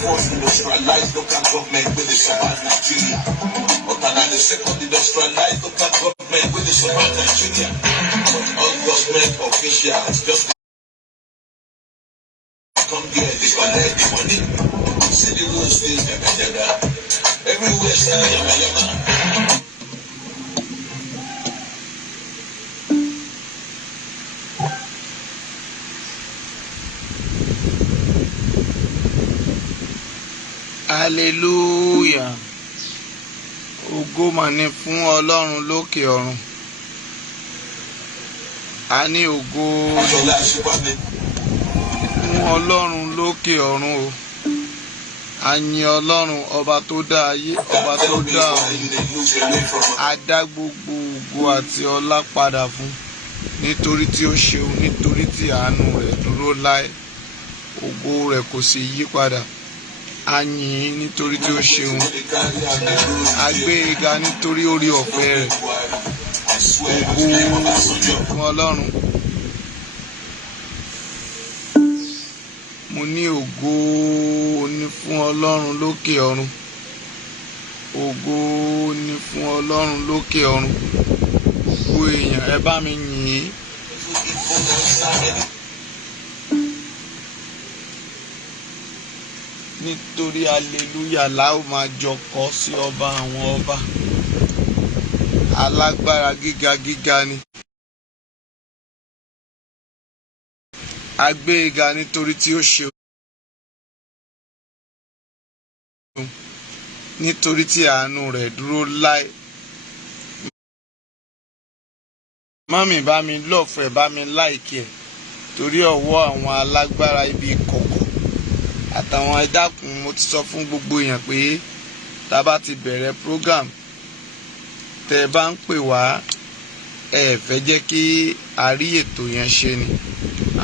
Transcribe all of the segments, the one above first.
Fourth industrialized local government with the survive Nigeria. But the second industrialized local government with the survive Nigeria. But all government officials just come there, they collect the money. See the rules, still jaga. Everywhere still yama. Hallelujah. Ògo mà ní fún Ọlọ́run lókè ọ̀run. A ní ògo fún Ọlọ́run lókè ọ̀run o. A yìn Ọlọ́run ọba tó dá ayé, ọba tó dá ọ̀run. A dá gbogbo ògo àti ọlá padà fún nítorí tí ó ṣeun, nítorí tí àánú rẹ̀ dúró láé. Ògo rẹ̀ kò sì yí padà. A yìn nítorí tí ó ṣeun, a gbé e ga nítorí orí ọ̀fẹ́ rẹ̀. Ògo fún Ọlọ́run. Mo ní ògo ní fún Ọlọ́run lókè ọ̀run. Ògo ní fún Ọlọ́run lókè ọ̀run. Gbogbo èèyàn ẹ bá mi yìn ín. Nítorí hallelujah la ó máa jọ kọ sí ọba àwọn ọba. Alágbára gíga gíga ni. A gbé e ga nítorí tí ó ṣeun. Nítorí tí àánú rẹ̀ dúró láé. Mọ́mì bá mi lọ́fẹ̀ẹ́ bá mi láìkí ẹ̀ torí ọwọ́ àwọn alágbára ibi ìkọ̀kọ̀ àtàwọn ẹ̀dákun. Mo ti sọ fún gbogbo èèyàn pé tá a bá ti bẹ̀rẹ̀ program tẹ́ ẹ bá ń pè wá ẹ fẹ́ jẹ́ kí a rí ètò yẹn ṣe ni.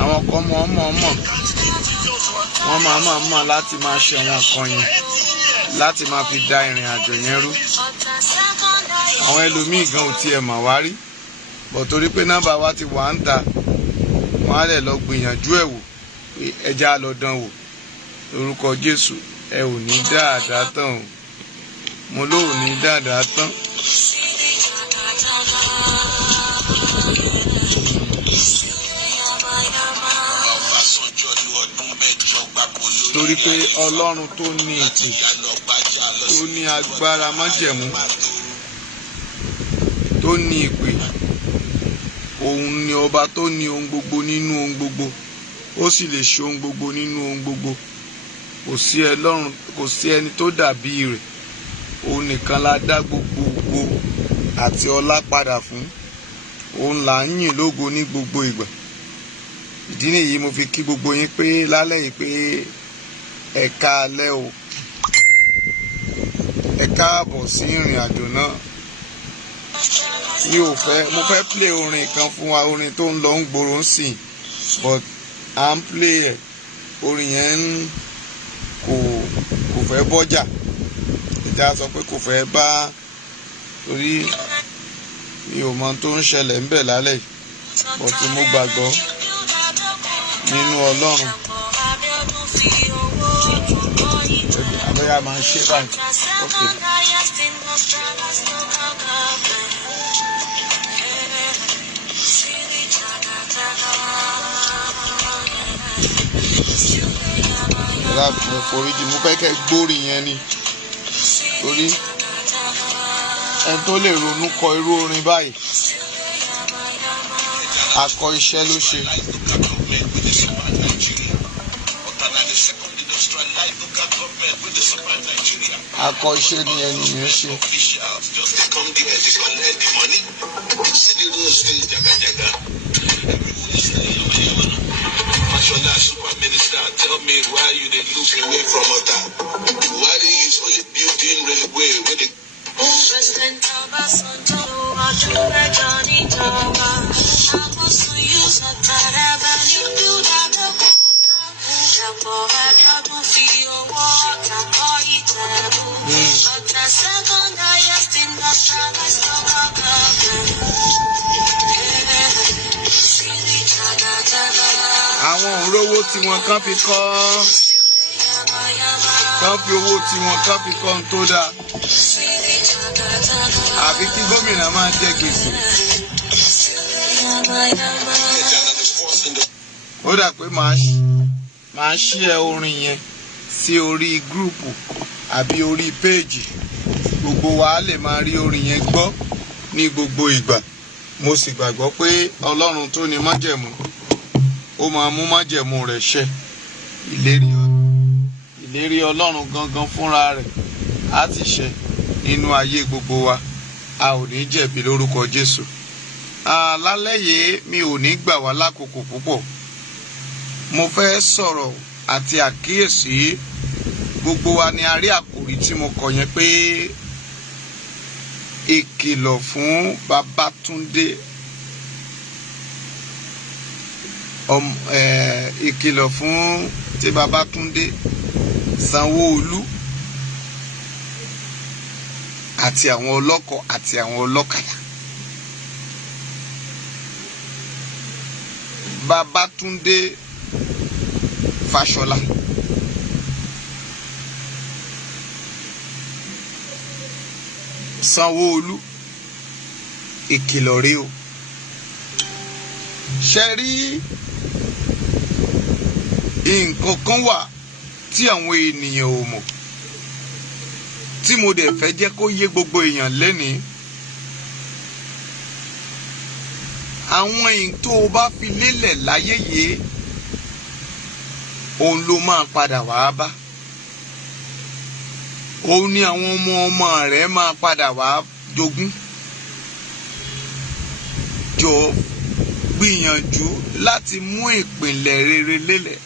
Àwọn kan wọ́n máa mọ̀ láti máa ṣe àwọn nǹkan yẹn láti máa fi da ìrìn àjò yẹn rú. Àwọn ẹlòmíì gan ò tiẹ̀ mà wá rí bọ̀ torí pé nọ́mbà wa ti wà ń ta wọ́n á lè lọ gbìyànjú ẹ̀ wò pé ẹja lọ dán wò. Lórúkọ Jésù ẹ ò ní dáadáa tán o. Mo ló ò ní dáadáa tán. Torí pé Ọlọ́run tó ní ìpè, tó ní agbára májẹ̀mú, tó ní ìpè, òun ni ọba tó ní ohun gbogbo nínú ohun gbogbo, ó sì lè ṣe ohun gbogbo nínú ohun gbogbo. Kò sí ẹni tó dàbí rẹ̀. Òun nìkan la dá gbogbo ògo àti ọlá padà fún. Òun là ń yìn lógo ní gbogbo ìgbà. Ìdí nìyí mo fi kí gbogbo yín pé lálẹ́ yìí pé ẹ káalẹ́ o. Ẹ káàbọ̀ sí ìrìn àjò náà. Mo fẹ́ play orin kan fún wa, orin tó ń lọ ń gbòòrò ń sìn, but à ń play ẹ̀. Orin yẹn kò fẹ́ bọ́jà. Ìjà sọ pé kò fẹ́ bá torí mi ò mọ tó ń ṣẹlẹ̀ ńbẹ̀ lálẹ́ yìí, but mo gbàgbọ́ nínú Ọlọ́run. Àbẹ́yà máa ń ṣe báyìí. Okay. Foríjì mo fẹ́ kẹ́ gbórí yẹn ni torí ẹni tó lè ronú kọ irú orin báyìí akọ iṣẹ́ ló ṣe. Akọ iṣẹ́ ni ẹni yẹn ṣe. Super minister, tell me why you dey look away from Ota? Why do you only building railway with the President Obasanjo, Johnny Java, Apostle use of Taraba, you build up the Japo Abiodun fi owó Tako Ìjẹ̀bú, Ọ̀tà second highest rówó tiwọn kán fi kọ́ kán fi owó tiwọn kán fi kọ́ ń tó dáa àbí kí gómìnà máa jẹ gbèsè. Ó dà pé màá share orin yẹn sí orí gúrùpù àbí orí péèjì gbogbo wa lè máa rí orin yẹn gbọ́ ní gbogbo ìgbà. Mo sì gbàgbọ́ pé Ọlọ́run tó ní májẹ̀mú ó máa mú májẹ̀mú rẹ̀ ṣẹ. Ìlérí Ọlọ́run gangan fúnra rẹ̀ á ti ṣẹ nínú ayé gbogbo wa. A ò ní jẹ̀bi lórúkọ Jésù. Lálẹ́ yìí mi ò ní gbà wá lákòókò púpọ̀. Mo fẹ́ sọ̀rọ̀ àti àkíyèsí gbogbo wa ni a rí àkòrí tí mo kọ yẹn pé ìkìlọ̀ fún Babátúndé ìkìlọ̀ fún ti Babátúndé Sanwó-Olú àti àwọn ọlọ́kọ̀ àti àwọn ọlọ́kadà. Babátúndé Fáṣọlá Sanwó-Olú ìkìlọ̀ rèé o. Ṣé rí nǹkan kan wà tí àwọn ènìyàn ò mọ̀ tí mo dẹ̀ fẹ́ jẹ́ kó yé gbogbo èèyàn lẹ́nìí. Àwọn èyí tó o bá fi lélẹ̀ láyé yìí òun ló máa padà wá bá. Òun ni àwọn ọmọ rẹ̀ máa padà wá jogún. Jọ̀ọ́ gbìyànjú láti mú ìpìlẹ̀ rere lélẹ̀.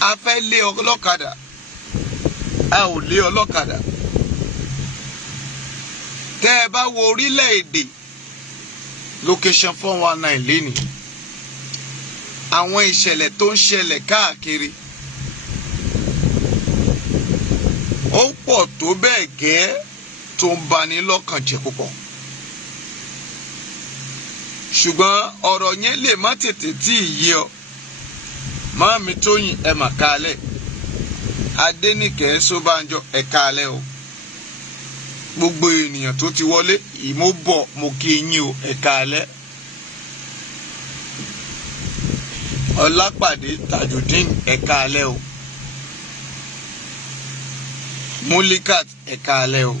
A fẹ́ lé ọlọ́kadà, a ò lé ọlọ́kadà. Tẹ́ ẹ bá wo orílẹ̀-èdè location 419 lénìí, àwọn ìṣẹ̀lẹ̀ tó ń ṣẹlẹ̀ káàkiri ó pọ̀ tó bẹ́ẹ̀ gẹ́ tó ń bani lọ́kàn jẹ́ púpọ̀. Ṣùgbọ́n ọ̀rọ̀ yẹn lè má tètè tí ì yé ọ. Màámi Tóyìn ẹ mà kálẹ̀, Adéníkẹ́ Ṣóbánjọ ẹ kálẹ̀ o. Gbogbo ènìyàn tó ti wọlé ìmúbọ̀ mo kí yín o ẹ kálẹ̀. Ọlápàdé Tajudeen ẹ kálẹ̀ o. Mulikat ẹ kálẹ̀ o.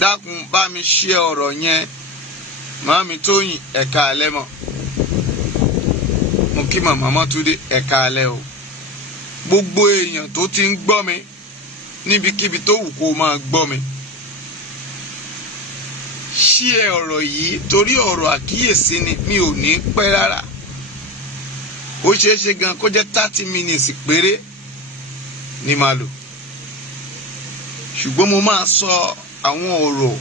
Dákun bá mi share ọ̀rọ̀ yẹn. Màámi Tóyìn ẹ kálẹ̀ mọ́. Mo kí Màmá Mọ́túndé ẹ kálẹ̀ o. Gbogbo èèyàn tó ti ń gbọ́ mi níbikíbi tó wù kó máa gbọ́ mi. Share ọ̀rọ̀ yìí torí ọ̀rọ̀ àkíyèsí ni mi ò ní pẹ́ rárá. Ó ṣeéṣe gan kó jẹ́ 30 minutes péré ni màá lò. Ṣùgbọ́n mo máa sọ àwọn ọ̀rọ̀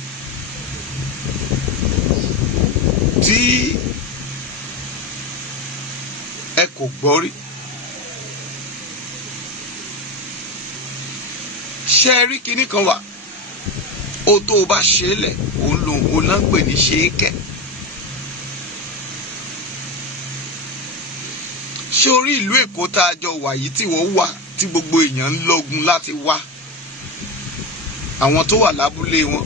tí ẹ kò gbọ́ rí. Ṣé ẹ rí kinní kan wà? Ó tó o bá ṣe é lẹ̀ òun lòun ò náà pè ní ṣe é kẹ̀. Ṣé orí ìlú Èkó tá a jọ wà yìí tí wọ́n wà tí gbogbo èèyàn ń lọ́gun láti wá? Àwọn tó wà lábúlé wọn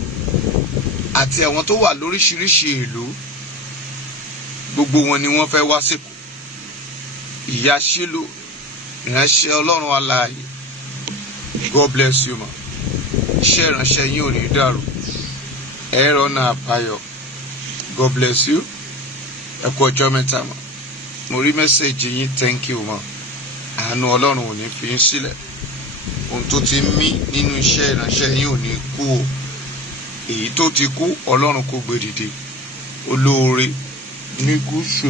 àti àwọn tó wà lóríṣiríṣi ìlú gbogbo wọn ni wọ́n fẹ́ wá sípò. Ìyá Ṣílò ìránṣẹ́ Ọlọ́run alààyè, God bless you ma. Iṣẹ́ ìránṣẹ́ yín ò ní dàrú. Ẹ rọ́nà àbáyọ. God bless you. Ẹ kú ọjọ́ mẹ́ta ma. Mo rí mẹ́sẹ̀jì yín, thank you ma. Àánú Ọlọ́run ò ní fi yín sílẹ̀. Ohun tó ti mí nínú iṣẹ́ ìránṣẹ́ yín ò ní kú o. Èyí tó ti kú Ọlọ́run kó gbé dìde. Olóore ní gúúsù,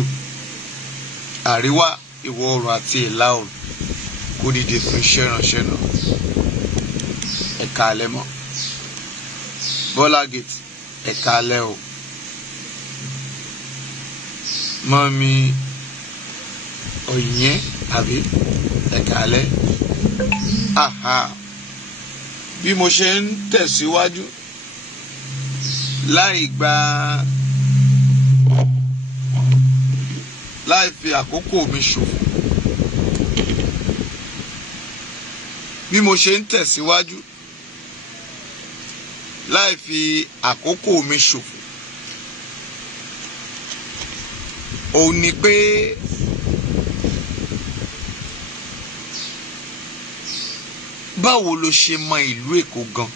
àríwá, ìwọ̀ oòrùn àti ìlà oòrùn kó dìde fún iṣẹ́ ìránṣẹ́ náà. Ẹ káalẹ́ mọ́. Bọ́lá Gate ẹ káalẹ́ o. Mọ́mí Ọ̀yẹ́ àbí ẹ káalẹ́. Bí mo ṣe ń tẹ̀síwájú láì fi àkókò mi ṣòfò. Bí mo ṣe ń tẹ̀síwájú láì fi àkókò mi ṣòfò, òun ni pé báwo lo ṣe mọ ìlú Èkó gan?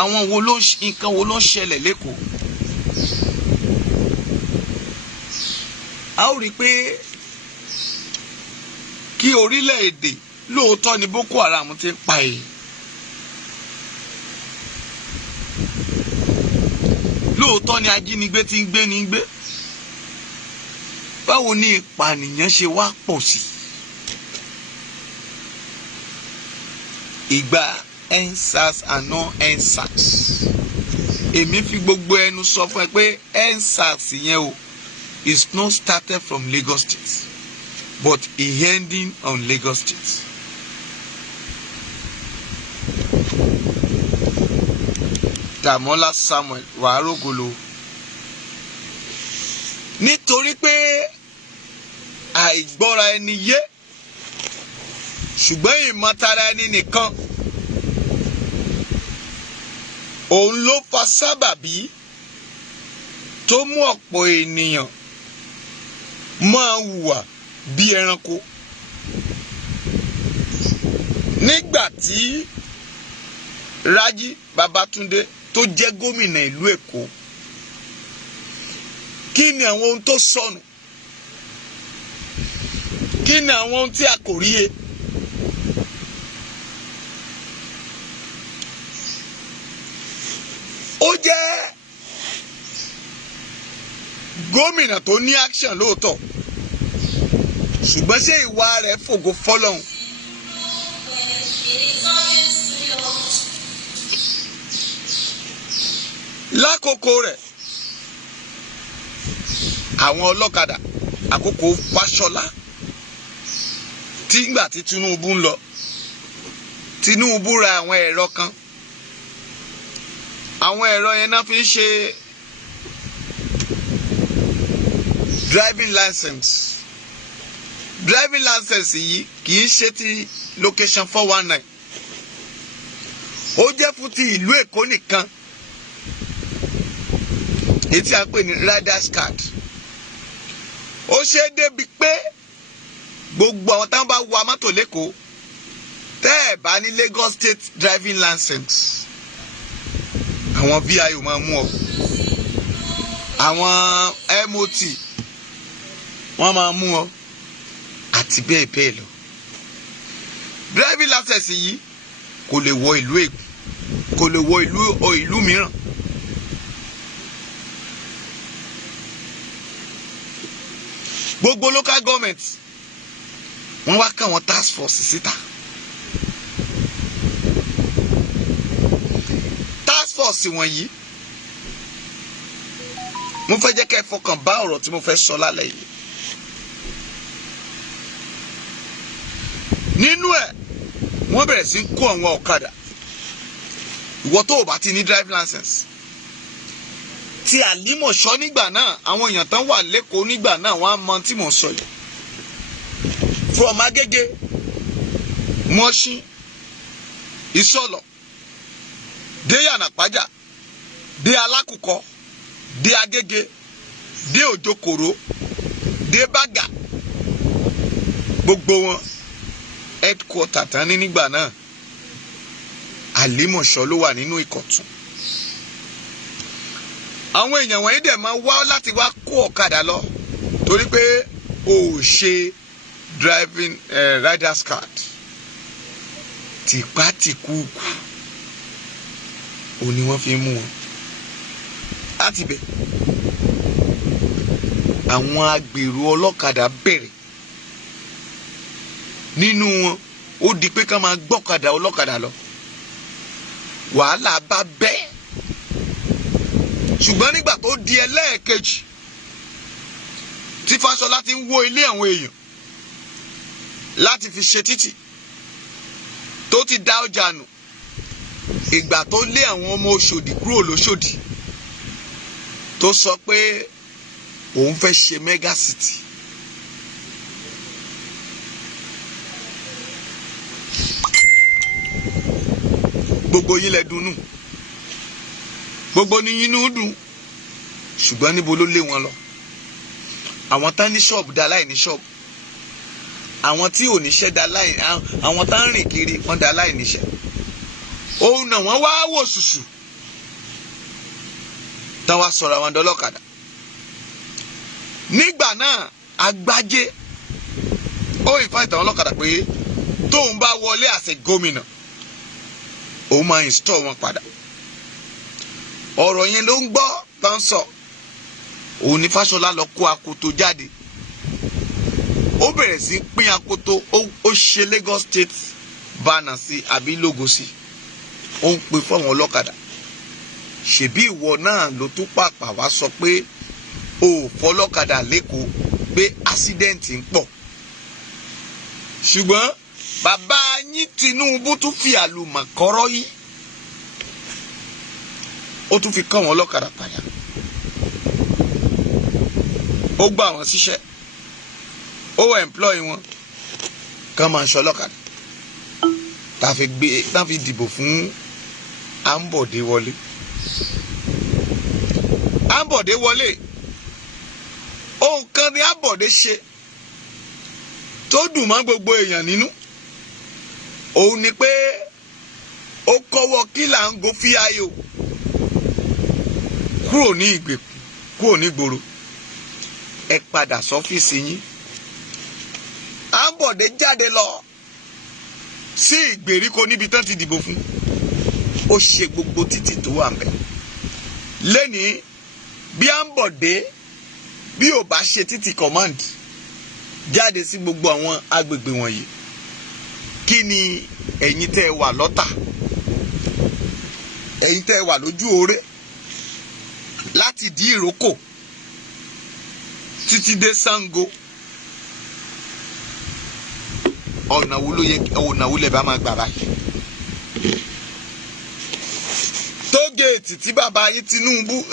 Àwọn nǹkan wo ló ń ṣẹlẹ̀ l'Ékòó? A ó rí i pé kí orílẹ̀-èdè lóòótọ́ ni Boko Haram ti ń pa èyí. Lóòótọ́ ni ajínigbé ti ń gbé ní gbé. Báwo ni ìpànìyàn ṣe wá pọ̀ sí? Ìgbà EndSARS and non-EndSARS. Èmi fi gbogbo ẹnu sọ fún ẹ pé EndSARS yẹn o is not started from Lagos State, but it ending on Lagos State. Dàmọ́lá Samuel Wàárógolo. Nítorí pé àìgbọ́ra ẹni yé, ṣùgbọ́n ìmọ̀tara ẹni nìkan, òun ló fa sábàbí tó mú ọ̀pọ̀ ènìyàn máa hùwà bí ẹranko. Nígbà tí Rájí Babátúndé tó jẹ́ gómìnà ìlú Èkó, kí ni àwọn ohun tó sọnù? Kí ni àwọn ohun tí a kò rí he? Ó jẹ́ gómìnà tó ní action lóòótọ́, ṣùgbọ́n ṣé ìwà rẹ̀ fògo fọ́lọ́hun? Lákòókò rẹ̀, àwọn ọlọ́kadà àkókò Fáṣọlá tígbà tí Tinubu ń lọ, Tinubu ra àwọn ẹ̀rọ kan. Àwọn ẹ̀rọ yẹn náà fi ń ṣe driving license. Driving license yìí kì í ṣe ti location 419. Ó jẹ́ fún ti ìlú Èkó nìkan. Èyí tí a pè ní riders card. Ó ṣe é débi pé gbogbo àwọn táwọn bá wa mọ́tò l'Ékòó, tẹ́ ẹ̀ bá ní Lagos State driving license, àwọn VIO máa mú ọ. Àwọn MOT wọ́n máa mú ọ, àti bẹ́ẹ̀ bẹ́ẹ̀ lọ. Driving license yìí kò lè wọ ìlú Èkó, kò lè wọ ìlú mìíràn. Gbogbo local government wọ́n wá káwọn task force síta. Task force wọ̀nyí, mo fẹ́ jẹ́ kẹ́ ẹ fọkàn bá ọ̀rọ̀ tí mo fẹ́ sọ lálẹ́ yìí. Nínú ẹ̀, wọ́n bẹ̀rẹ̀ sí kó àwọn ọ̀kadà. Ìwọ tó o bá ti ní driving license. Ti Àlímọ̀ṣọ́ nígbà náà, àwọn èèyàn tán wà l'Ékòó nígbà náà wọ́n á mọ tí mò ń sọ yìí. From Agége, Mọ́ṣín, Ìsọ̀lọ̀, dé Yànàpájà, dé Alákùkọ, dé Agége, dé Òjòkòró, dé Bàgà, gbogbo wọn headquarter tán ní nígbà náà Àlímọ̀ṣọ́ ló wà nínú Ìkọ̀tún. Àwọn èèyàn wọ̀nyí dẹ̀ máa wá láti wá kó ọ̀kadà lọ torí pé o ò ṣe driving riders card. Tìpátìkúùkù ò ní wọ́n fi mú wọn. Láti bẹ̀, àwọn agbèrò ọlọ́kadà bẹ̀rẹ̀. Nínú wọn, ó di pé ká máa gbọ́kadà ọlọ́kadà lọ. Wàhálà bá bẹ́ẹ̀. Ṣùgbọ́n nígbà tó di ẹlẹ́ẹ̀kejì tí Fáṣọlá ti ń wó ilé àwọn èèyàn láti fi ṣe títì, tó ti dá ọjà nù, ìgbà tó lé àwọn ọmọ Òṣòdì kúrò lóṣòdì tó sọ pé òun fẹ́ ṣe mega city. Gbogbo yín lẹ dunnú, gbogbo ni yín nú dùn, ṣùgbọ́n níbo ló lé wọn lọ? Àwọn tá ní ṣọ́ọ̀bù dá láì ní ṣọ́ọ̀bù, àwọn tí ò níṣẹ́ dá láì, àwọn tá ń rìn kiri wọ́n dá láì níṣẹ́. Òun náà wọ́n wá wò ṣùṣù tán wá sọ̀rọ̀ àwọn dọ́lọ́kadà. Nígbà náà Agbájé ó invite àwọn ọlọ́kadà pé tóun bá wọlé àṣẹ gómìnà òun máa install wọn padà. Ọ̀rọ̀ yẹn ló ń gbọ́ tán sọ. Òun ní Fáṣọlá lọ kó akoto jáde. Ó bẹ̀rẹ̀ sí pín akoto, ó ṣe Lagos State banner sí àbí logo sí. Ó ń pín fún àwọn ọlọ́kadà. Ṣèbí ìwọ náà ló tún pàpà wá sọ pé o fọlọ́kadà lẹ́kọ̀ọ́ pé accident ń pọ̀. Ṣùgbọ́n bàbá yín Tinubu tún fi àlùmọ̀kọ́rọ́ yìí, ó tún fi kọ́ wọn ọlọ́kadà padà. Ó gbà wọ́n síṣẹ́, ó employ wọn kán máa ṣe ọlọ́kadà. Tá fi dìbò fún Ambode wọlé. Ambode wọlé. Ohun kan ni Ambode ṣe tó dùn mọ́ gbogbo èèyàn nínú. Òun ni pé ó kọ́wọ́ kílà ń go fíayò kúrò ní ìgbèkùn, kúrò ní ìgboro. Ẹ padà sọ́fíìsì yín. Ambode jáde lọ sí ìgbèríko níbi tán ti dìbò fún. Ó ṣe gbogbo títì tó wà ńbẹ̀. Lẹ́nìí bí Ambode bí ò bá ṣe títì command jáde sí gbogbo àwọn agbègbè wọ̀nyí, kí ni ẹ̀yin tẹ́ ẹ wà lọ́tà, ẹ̀yin tẹ́ ẹ wà lójú oore láti dí ìrókò títí dé Ṣàngó, ọ̀nà wo lẹ bá máa gbà báyìí? Tógèètì tí bàbá yín Tinubu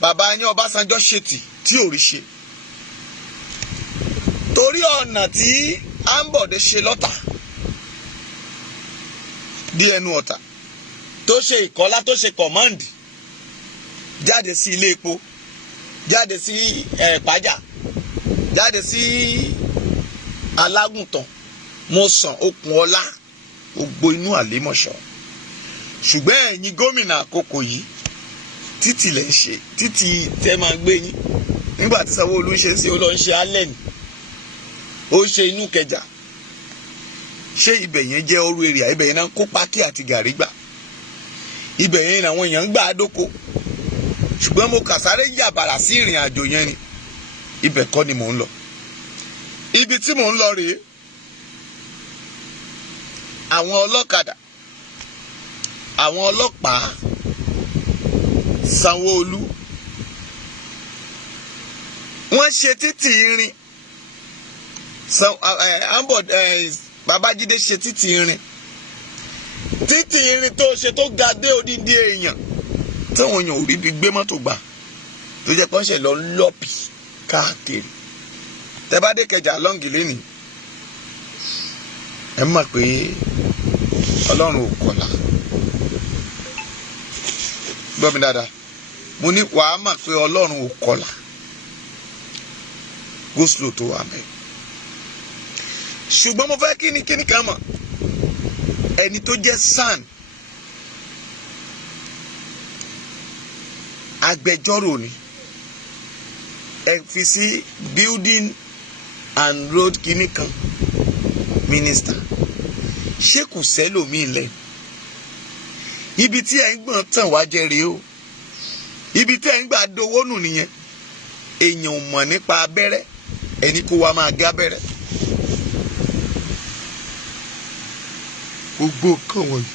bàbá yín Ọbásanjọ́ ṣètì tí ò rí ṣe, torí ọ̀nà tí Ambode ṣe lọ́tà dí ẹnu ọ̀tà tó ṣe Ìkọ́lá tó ṣe command jáde sí ilé epo, jáde sí Pàjá, jáde sí Alágùntàn, Mọ̀sán, Okùnọlá, gbogbo inú Àlímọ̀ṣọ́. Ṣùgbọ́n ẹ̀yin gómìnà àkókò yìí títì lẹ̀ ń ṣe, títì tẹ́ máa gbé yín. Nígbà tí Sanwó-Olú ń ṣe sí ó lọ ń ṣe Allen, ó ń ṣe inú Ìkẹjà. Ṣé ibẹ̀ yẹn jẹ́ ọrú èrè? Ibẹ̀ yẹn náà kó pákí àti gàrí gbà. Ibẹ̀ yẹn làwọn èèyàn ń gbà á dóko. Ṣùgbọ́n mo kà sáré yàbàrà sí ìrìn àjò yẹn ni. Ibẹ̀ kọ́ ni mò ń lọ. Ibi tí mò ń lọ rèé. Àwọn ọlọ́kadà, àwọn ọlọ́pàá, Sanwó-Olú wọ́n ṣe títì irin. Babájídé ṣe títì irin. Títì irin tó ṣe tó ga dé odindi èèyàn táwọn èèyàn ò rí bí gbé mọ́tò gbà, tó jẹ́ pé wọ́n ṣe lọ lọ́pì káàkiri. Tẹ́ bá dé Ìkẹjà lọ́ngì lẹ́nìí, ẹ mọ̀ pé Ọlọ́run ò kọlà. Gbọ́ mi dáadáa, mo ní wàá mọ̀ pé Ọlọ́run ò kọlà. Go slow tó wà mẹ́. Ṣùgbọ́n mo fẹ́ kíni kan mọ̀, ẹni tó jẹ́ SAN agbẹjọ́rò ni, ẹ fi sí building and road kíní kan minister. Ṣé kò sẹ́lòmíì lẹ́nu? Ibi tí ẹ̀ ń gbọ̀n tàn wá jẹ́ rèé o. Ibi tí ẹ̀ ń gbà dowó nù nìyẹn. Èèyàn ò mọ̀ nípa abẹ́rẹ́, ẹni kó wa máa gá abẹ́rẹ́. Gbogbo kan wọ̀nyí.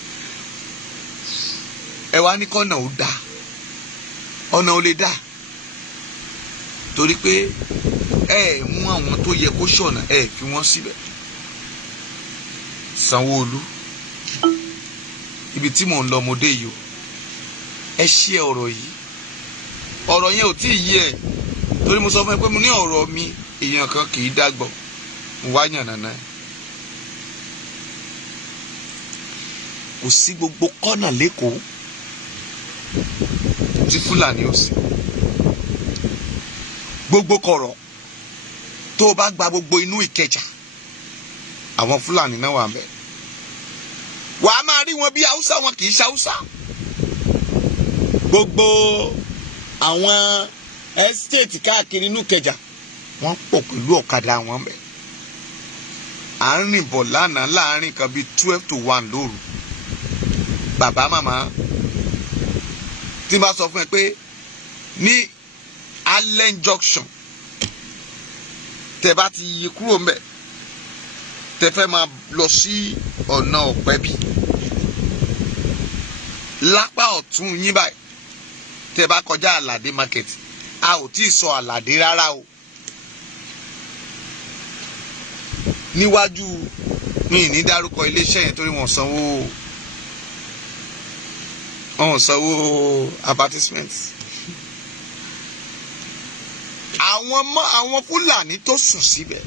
Ẹ wá ní kọ́nà ò dáa. Ọ̀nà ò lè dáa. Torí pé ẹ mú àwọn tó yẹ kó ṣọ̀nà, ẹ fi wọ́n síbẹ̀. Sanwó-Olú ibi tí mò ń lọ ọmọdé yìí o. Ẹ ṣe ọ̀rọ̀ yìí, ọ̀rọ̀ yẹn ò tí ì yé ẹ torí mo sọ fún ẹ pé mo ní ọ̀rọ̀ mi èèyàn kan kì í dàgbọ́, mo wá yàn nàná ẹ. Kò sí gbogbo kọ́nà lẹ́kọ̀ọ́ tí Fúlàní ò sí, gbogbo kọ̀rọ̀ tó o bá gba gbogbo inú Ìkẹjà àwọn Fúlàní náà wà ńbẹ̀. Wàá máa rí wọn bí Haúsá, wọn kì í ṣe Haúsá. Gbogbo àwọn estate káàkiri inú Ìkẹjà wọ́n pọ̀ pẹ̀lú ọ̀kadà wọn ńbẹ̀. À ń rìn bọ̀ lánàá láàárín kan bíi 12 to 1 lóru. Bàbá màmá tí n bá sọ fún ẹ pé ní Allen Junction tẹ bá ti yí kúrò ńbẹ̀ tẹ fẹ́ máa lọ sí ọ̀nà Ọ̀pẹ́bí lápá ọ̀tún yín báyìí tẹ bá kọjá Àlàdé market, a ò tí ì sọ Àlàdé rárá o. Níwájú mi ní dárúkọ iléeṣẹ́ yẹn torí wọ́n sanwó advertisement. Àwọn Fúlàní tó sùn síbẹ̀,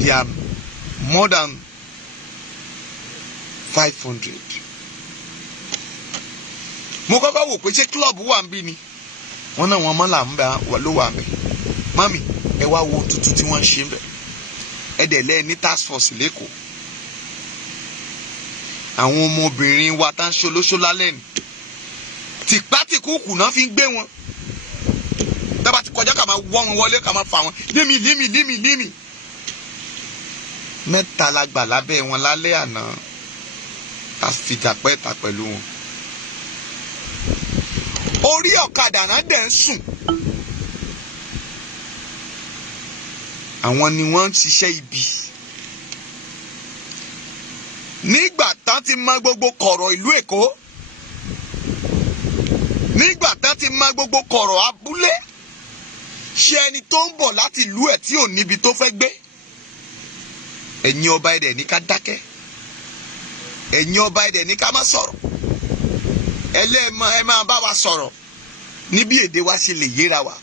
they are more than 500. Mo kọ́kọ́ wò pé ṣé club wà ń bí ni, wọ́n náà wọ́n mọ́là ń bẹ ló wà ń bẹ̀. Mami ẹ wá wo tuntun tí wọ́n ń ṣe ń bẹ̀, ẹ dẹ̀ lẹ́ẹ̀ ní task force lẹ́kọ̀ọ́. Àwọn ọmọbìnrin wa tá ń ṣolóṣó lálẹ́ ni tìpátìkúùkù náà fi ń gbé wọn. Dábàá ti kọjá ká máa wọ́ wọn wọlé ká máa fà wọn límì. Mẹ́ta la gbà lábẹ́ wọn lálẹ́ àná, a fìjà pẹ́ẹ́ta pẹ̀lú wọn. Orí ọ̀kadà náà dẹ̀ ń sùn. Àwọn ni wọ́n ń ṣiṣẹ́ ibi. Nígbà tán ti mọ gbogbo kọ̀rọ̀ ìlú Èkó, nígbà tán ti mọ gbogbo kọ̀rọ̀ abúlé, ṣé ẹni tó ń bọ̀ láti ìlú ẹ̀ tí ò níbi tó fẹ́ gbé, ẹ̀yin ọba ẹ̀dẹ̀ ní ká dákẹ́, ẹ̀yin ọba ẹ̀dẹ̀ ní ká má sọ̀rọ̀, ẹ máa bá wa sọ̀rọ̀ níbi èdè wa ṣe lè yéra wa.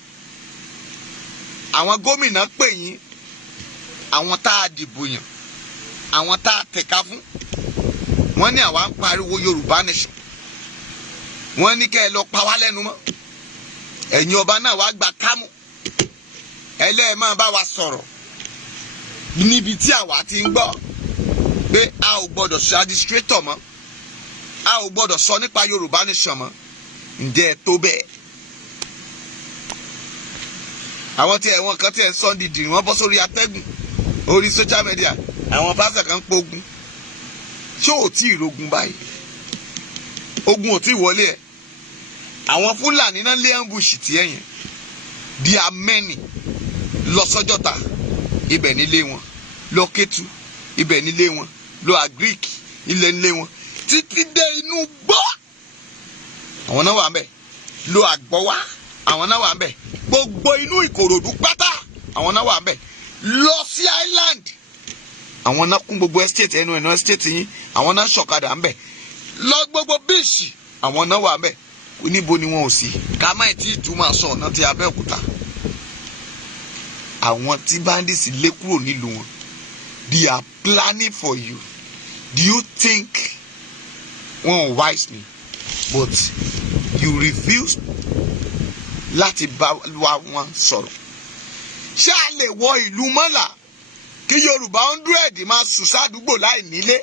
Àwọn gómìnà pè yín, àwọn tá a dìbò yàn, àwọn tá a tẹ̀ka fún, wọ́n ní àwa ń pariwo Yorùbá nation, wọ́n ní kẹ́ ẹ lọ pa wá lẹ́nu mọ́. Ẹ̀yin ọba náà wá gba kámú, ẹlẹ́ẹ̀ máa bá wa sọ̀rọ̀ níbi tí àwa ti ń gbọ́ pé a ò gbọ́dọ̀ ṣe administrator mọ́, a ò gbọ́dọ̀ sọ nípa Yorùbá nation mọ́. Ǹjẹ́ ẹ tó bẹ́ẹ̀? Àwọn tí ẹ̀wọ̀n kan tí ẹ̀ ń sọ dìdì wọ́n bọ́ sórí atẹ́gùn orí social media, àwọn pásítọ̀ kan ń pogun. Ṣé ò tí ì rogun báyìí? Ogun ò tí ì wọlé ẹ̀. Àwọn Fúlàní náà lé ambush tí ẹ̀yìn. There are many. Lọ sọ́jọ́ta, ibẹ̀ nílé wọn. Lọ Kétu, ibẹ̀ nílé wọn. Lọ Agric, ilẹ̀ nílé wọn. Títí dé inú gbọ́, àwọn náà wà ń bẹ̀. Lọ Àgbọ̀wá, àwọn náà wà ń bẹ̀. Gbogbo inú Ìkòròdú pátá, àwọn náà wà ń bẹ̀. Lọ sí Island, àwọn náà kún gbogbo estate ẹnu ẹ̀nà estate yín, àwọn náà ṣọ̀kadà ń bẹ̀. Lọ gbogbo bíìsì, àwọn náà wà ń bẹ̀. Níbo ni wọn ò sí? Ká má tí ì túmọ̀ sọ ọ̀nà ti Abẹ́òkúta. Àwọn tí bandits lé kúrò nílùú wọn, they are planning for you. Do you think wọn ò wise ni? But you refuse láti bá wọn sọ̀rọ̀. Ṣé a lè wọ ìlú Mọ́là kí Yorùbá 100 máa sùn sádùúgbò láì nílé?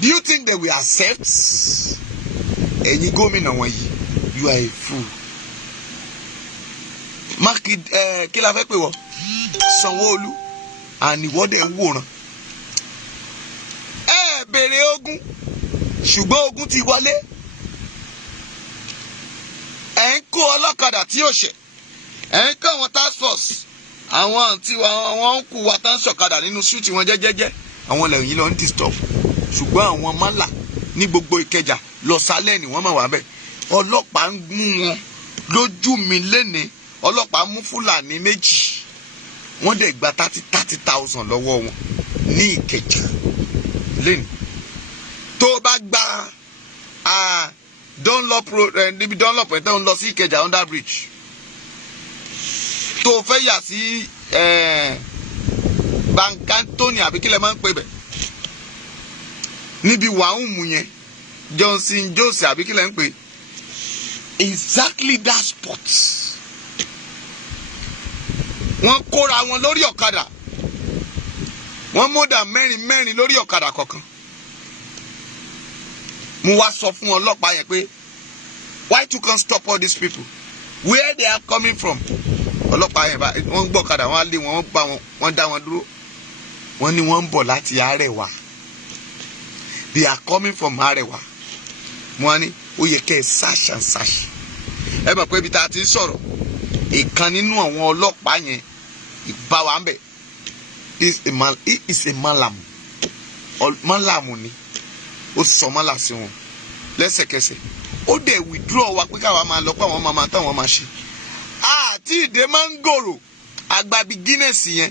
Do you think they will accept? Ẹ̀yin gómìnà wọ̀nyí, you are a fool. Kí la fẹ́ pè wọ́? Sanwó-Olú àníwọ́dẹ̀ wòran. Ẹ bèrè ogun, ṣùgbọ́n ogun ti wọlé. Ẹ ń kó ọlọ́kadà tí ò ṣẹ̀, ẹ ń kó àwọn task force, àwọn àǹtí wa, àwọn ń kú wa tá ń ṣọ̀kadà nínú súùtì wọn jẹ́jẹ́jẹ́, àwọn lẹ́yìn lọ ń disturb. Ṣùgbọ́n àwọn mọ́là ní gbogbo Ìkẹjà lọ sálẹ̀ ni wọ́n máa wà bẹ́ẹ̀. Ọlọ́pàá ń mú wọn lójú mi lénìí. Ọlọ́pàá mú Fúlàní méjì, wọ́n dẹ̀ gba 30,000 lọ́wọ́ wọn ní Ìkẹjà lénìí. tó bá gba Dunlop road níbi Dunlop ẹ̀ tó ń lọ sí Ìkẹjà under bridge tó fẹ́ yà sí Bankantoni àbí kílẹ̀ máa ń pè bẹ̀ níbi wàhùnmù yẹn Johnson Jose àbí kílẹ̀ ń pè exactly that spot wọ́n kóra wọn lórí ọ̀kadà wọ́n mọ́dà mẹ́rin lórí ọ̀kadà kọ̀ọ̀kan mo wá sọ fún ọlọ́pàá yẹn pé why you can't stop all these people where they are coming from ọlọ́pàá yẹn bá wọ́n gbọ́ ọ̀kadà wọ́n á lé wọn bá wọn wọ́n dá wọn dúró wọ́n ní wọ́n ń bọ̀ láti Arẹwà they are coming from Arẹwà wọ́n ní ó yẹ kẹ́ ẹ search and search ẹ mọ̀ pé ibi tá a ti ń sọ̀rọ̀ ìkan nínú àwọn ọlọ́pàá yẹn ìbá wa ń bẹ̀ he is a malamu malamu ni ó sọ mọ́là sí wọn lẹ́sẹ̀kẹsẹ̀ ó dẹ̀ withdraw wa pé káwa máa lọ pé àwọn máa táwọn máa ṣe àti ìdè mángòrò àgbàbí Guinness yẹn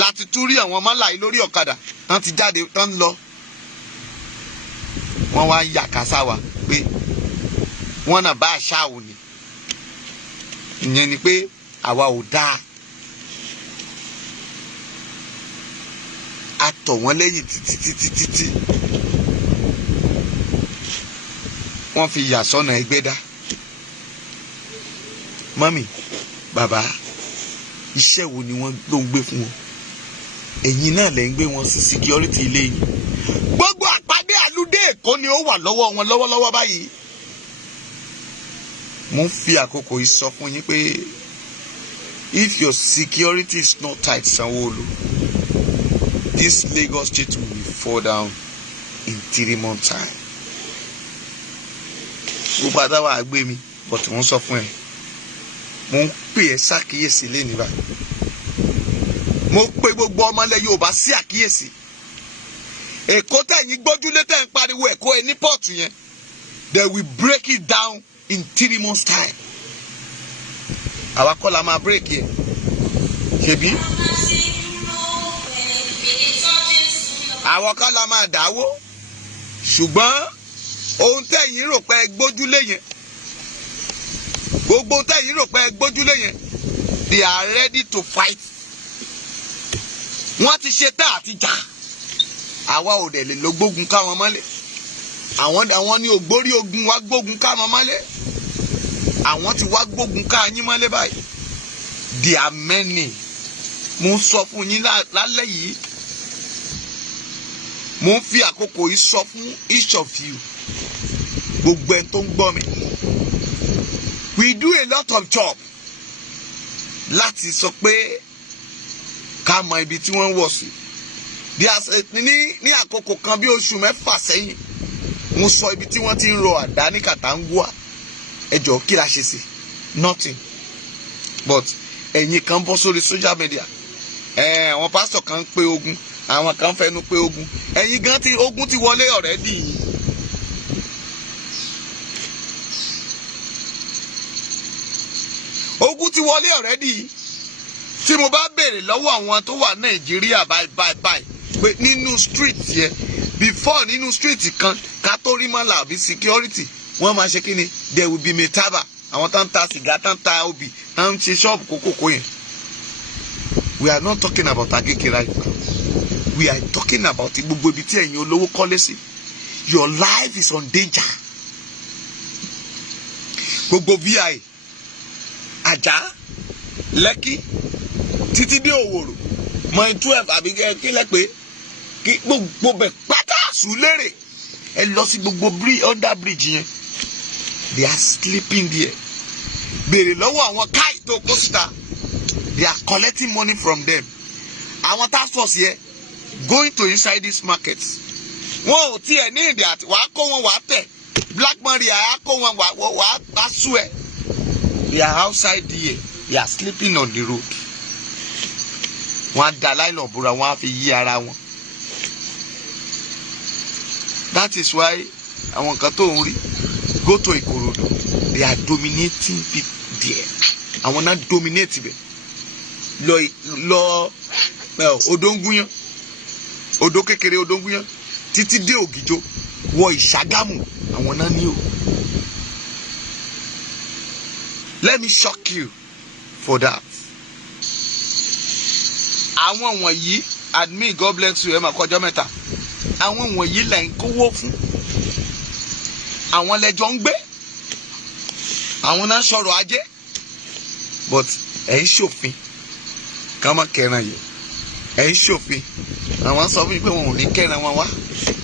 láti tún rí àwọn mọ́là yìí lórí ọ̀kadà tán ti jáde tán lọ wọ́n wá ń yà kásá wa pé wọ́n náà bá àṣà òní ìyẹn ni pé àwa ò dáa a tọ̀ wọ́n lẹ́yìn títí wọ́n fi yà sọ́nà Ẹgbẹ́dá mọ́mì bàbá iṣẹ́ wo ni wọ́n ló ń gbé fún wọn ẹ̀yin náà lẹ́ ń gbé wọn sí security ilé yìí gbogbo àpàdé àlùdé Èkó ni ó wà lọ́wọ́ wọn lọ́wọ́lọ́wọ́ báyìí mo ń fi àkókò yìí sọ fún yín pé if your security is not tight Sanwó-Olú this Lagos state will fall down in 3 months time gbogbo àtàwọn àgbé mi but wọ́n sọ fún ẹ mo ń pè ẹ́ ṣàkíyèsí lé níbà mo pe gbogbo ọmọlẹ̀ Yorùbá sí àkíyèsí Èkó tẹ̀yìn gbójúlé tẹ̀ ń pariwo Èkó ẹ ní pọ́ọ̀tù yẹn they will break it down in 3 months time àwa kọ́ la máa break yẹ ṣebí àwọn kan la máa dáwó ṣùgbọ́n ohun tẹ̀yìn rò pé gbójúlé yẹn gbogbo tẹ̀yìn rò pé gbójúlé yẹn they are ready to fight wọ́n ti ṣe tán àti jà àwa ò dẹ̀ lè lọ gbógun ká wọn mọ́lẹ̀ àwọn ní ògbórí ogun wá gbógun ká wọn mọ́lẹ̀ àwọn ti wá gbógun ká yín mọ́lẹ̀ báyìí there are many mo ń sọ fún yín lálẹ́ yìí mo ń fi àkókò yìí sọ fún each of you gbogbo ẹni tó ń gbọ́ mi we do a lot of job láti sọ pé ká mọ ibi tí wọ́n ń wọ̀ sí ní àkókò kan bí oṣù 6 sẹ́yìn mo sọ ibi tí wọ́n ti ń rọ àdá ní Kàtàǹgùà ẹjọ́ kí la ṣe sí nothing but ẹ̀yin kan bọ́ sórí social media àwọn pásítọ̀ kan ń pé ogun àwọn kan fẹnu pé ogun ẹ̀yin gan tí ogun ti wọlé already yìí ogun ti wọlé already tí mo bá béèrè lọ́wọ́ àwọn tó wà Nàìjíríà báyìí pé nínú street yẹn before nínú street kan ká tó rí mọ́là àbí security wọ́n máa ṣe kí ni there will be metaba àwọn tó ń ta sìgá tó ń ta obì tó ń ṣe ṣọ́ọ̀bù kókòkò yẹn we are not talking about Agége right now we are talking about gbogbo ibi tí ẹ̀yin olówó kọ́lé sí your life is on danger gbogbo VI Ajah Lekki títí dé Òwòrò mile 12 àbí kílẹ̀ pé kí gbogbo bẹ̀ pátá Sùúrùlérè ẹ lọ sí gbogbo under bridge yẹn they are sleeping there béèrè lọ́wọ́ àwọn káì tó kó síta they are collecting money from them àwọn task force yẹn going to inside this market wọn ò tiẹ̀ ní ìdí àti wàá kó wọn wàá tẹ̀ black money àá kó wọn wàá sú ẹ̀ they are outside there they are sleeping on the road wọ́n á da láìlọ́n búra wọ́n á fi yí ara wọn that is why àwọn kan tó ń rí go to Ìkòròdú they are dominating people there àwọn náà dominate bẹ̀ lọ Odòngúyán odò kékeré Odòngúyán títí dé Ògìjó wọ Ìṣàgámù àwọn náà ní o. Let me shock you for that. Àwọn wọ̀nyí, admin, God bless you, ẹ máa kọjọ́ mẹ́ta. Àwọn wọ̀nyí lẹ̀ ń kówó fún. Àwọn lẹ́jọ́ ń gbé. Àwọn náà sọ̀rọ̀ ajé. But ẹ̀ ń ṣòfin. Ká má kẹran yìí. Ẹ̀ ń ṣòfin. Àwọn sọ fún mi pé wọn ò ní kẹran wọn wá.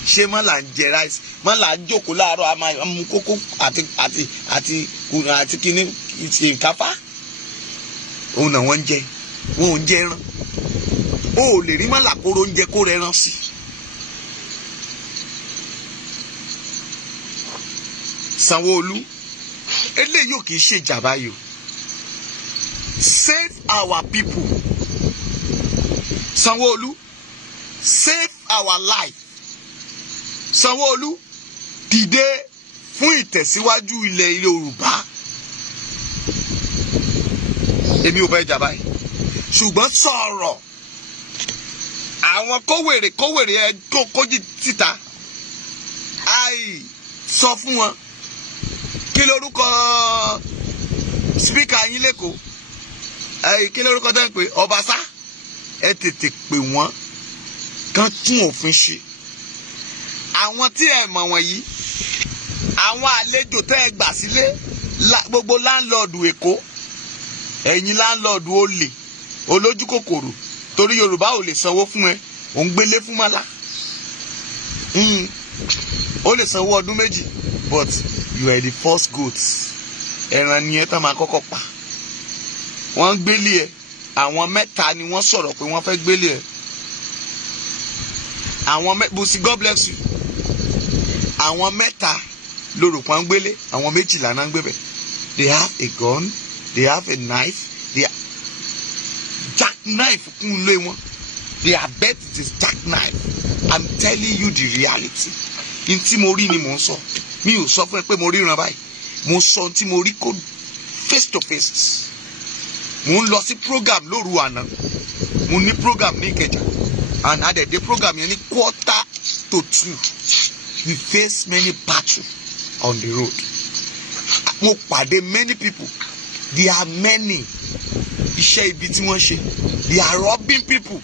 Ṣé má là ń jẹ rice? Má là ń jókòó láàárọ̀ a máa mú kókó àti kíní ìkáfá. Òun náà wọ́n ń jẹ. Wọn ò ń jẹ ẹran. O ò lè rí má làkóró oúnjẹ kó rẹ rán sí. Sanwó-Olú eléyìí ò kì í ṣe ìjàmbá yìí o. Save our people. Sanwó-Olú save our life. Sanwó-Olú dìde fún ìtẹ̀síwájú ilẹ̀ Yorùbá. Èmi ò bá ìjàmbá yìí ṣùgbọ́n sọ̀rọ̀. Àwọn kówèrè ẹ kójí síta. Ai sọ fún wọn. Kí lorúkọ spíkà yín lẹ́kọ̀ọ́? Kí lorúkọ tẹ́ ń pè? Ọbaṣá. Ẹ tètè pè wọ́n kán tún òfin ṣe. Àwọn tí ẹ mọ̀ wọ̀nyí, àwọn àlejò tẹ́ ẹ gbà sílé, gbogbo láńlọ́ọ̀dù Èkó, ẹ̀yin láńlọ́ọ̀dù olè, olójú kòkòrò, torí Yorùbá ò lè sanwó fún ẹ, ò ń gbélé fún mọ́lá. Ó lè sanwó ọdún méjì, but you are the first goats. Ẹran ni ẹ tán máa kọ́kọ́ pa. Wọ́n ń gbélé ẹ. Àwọn mẹ́ta ni wọ́n sọ̀rọ̀ pé wọ́n fẹ́ gbélé ẹ. Busi, God bless you. Àwọn mẹ́ta lórúkọ ń gbélé, àwọn 12 náà ń gbébẹ̀. They have a gun, they have a knife, they jackknife kún lé wọn. Their bet it is jackknife. I'm telling you the reality. In tí mo rí ni mò ń sọ. Mi ò sọ fún ẹ pé mo ríran báyìí. Mo sọ tí mo rí kó face to face. Mo ń lọ sí program lóru àná. Mo ní program ní Ìkẹjà. And àdẹ̀dẹ̀ program yẹn ní 1:45. We face many battles on the road. Mo pàdé many people. There are many. Iṣẹ́ ibi tí wọ́n ṣe. They are robbing people.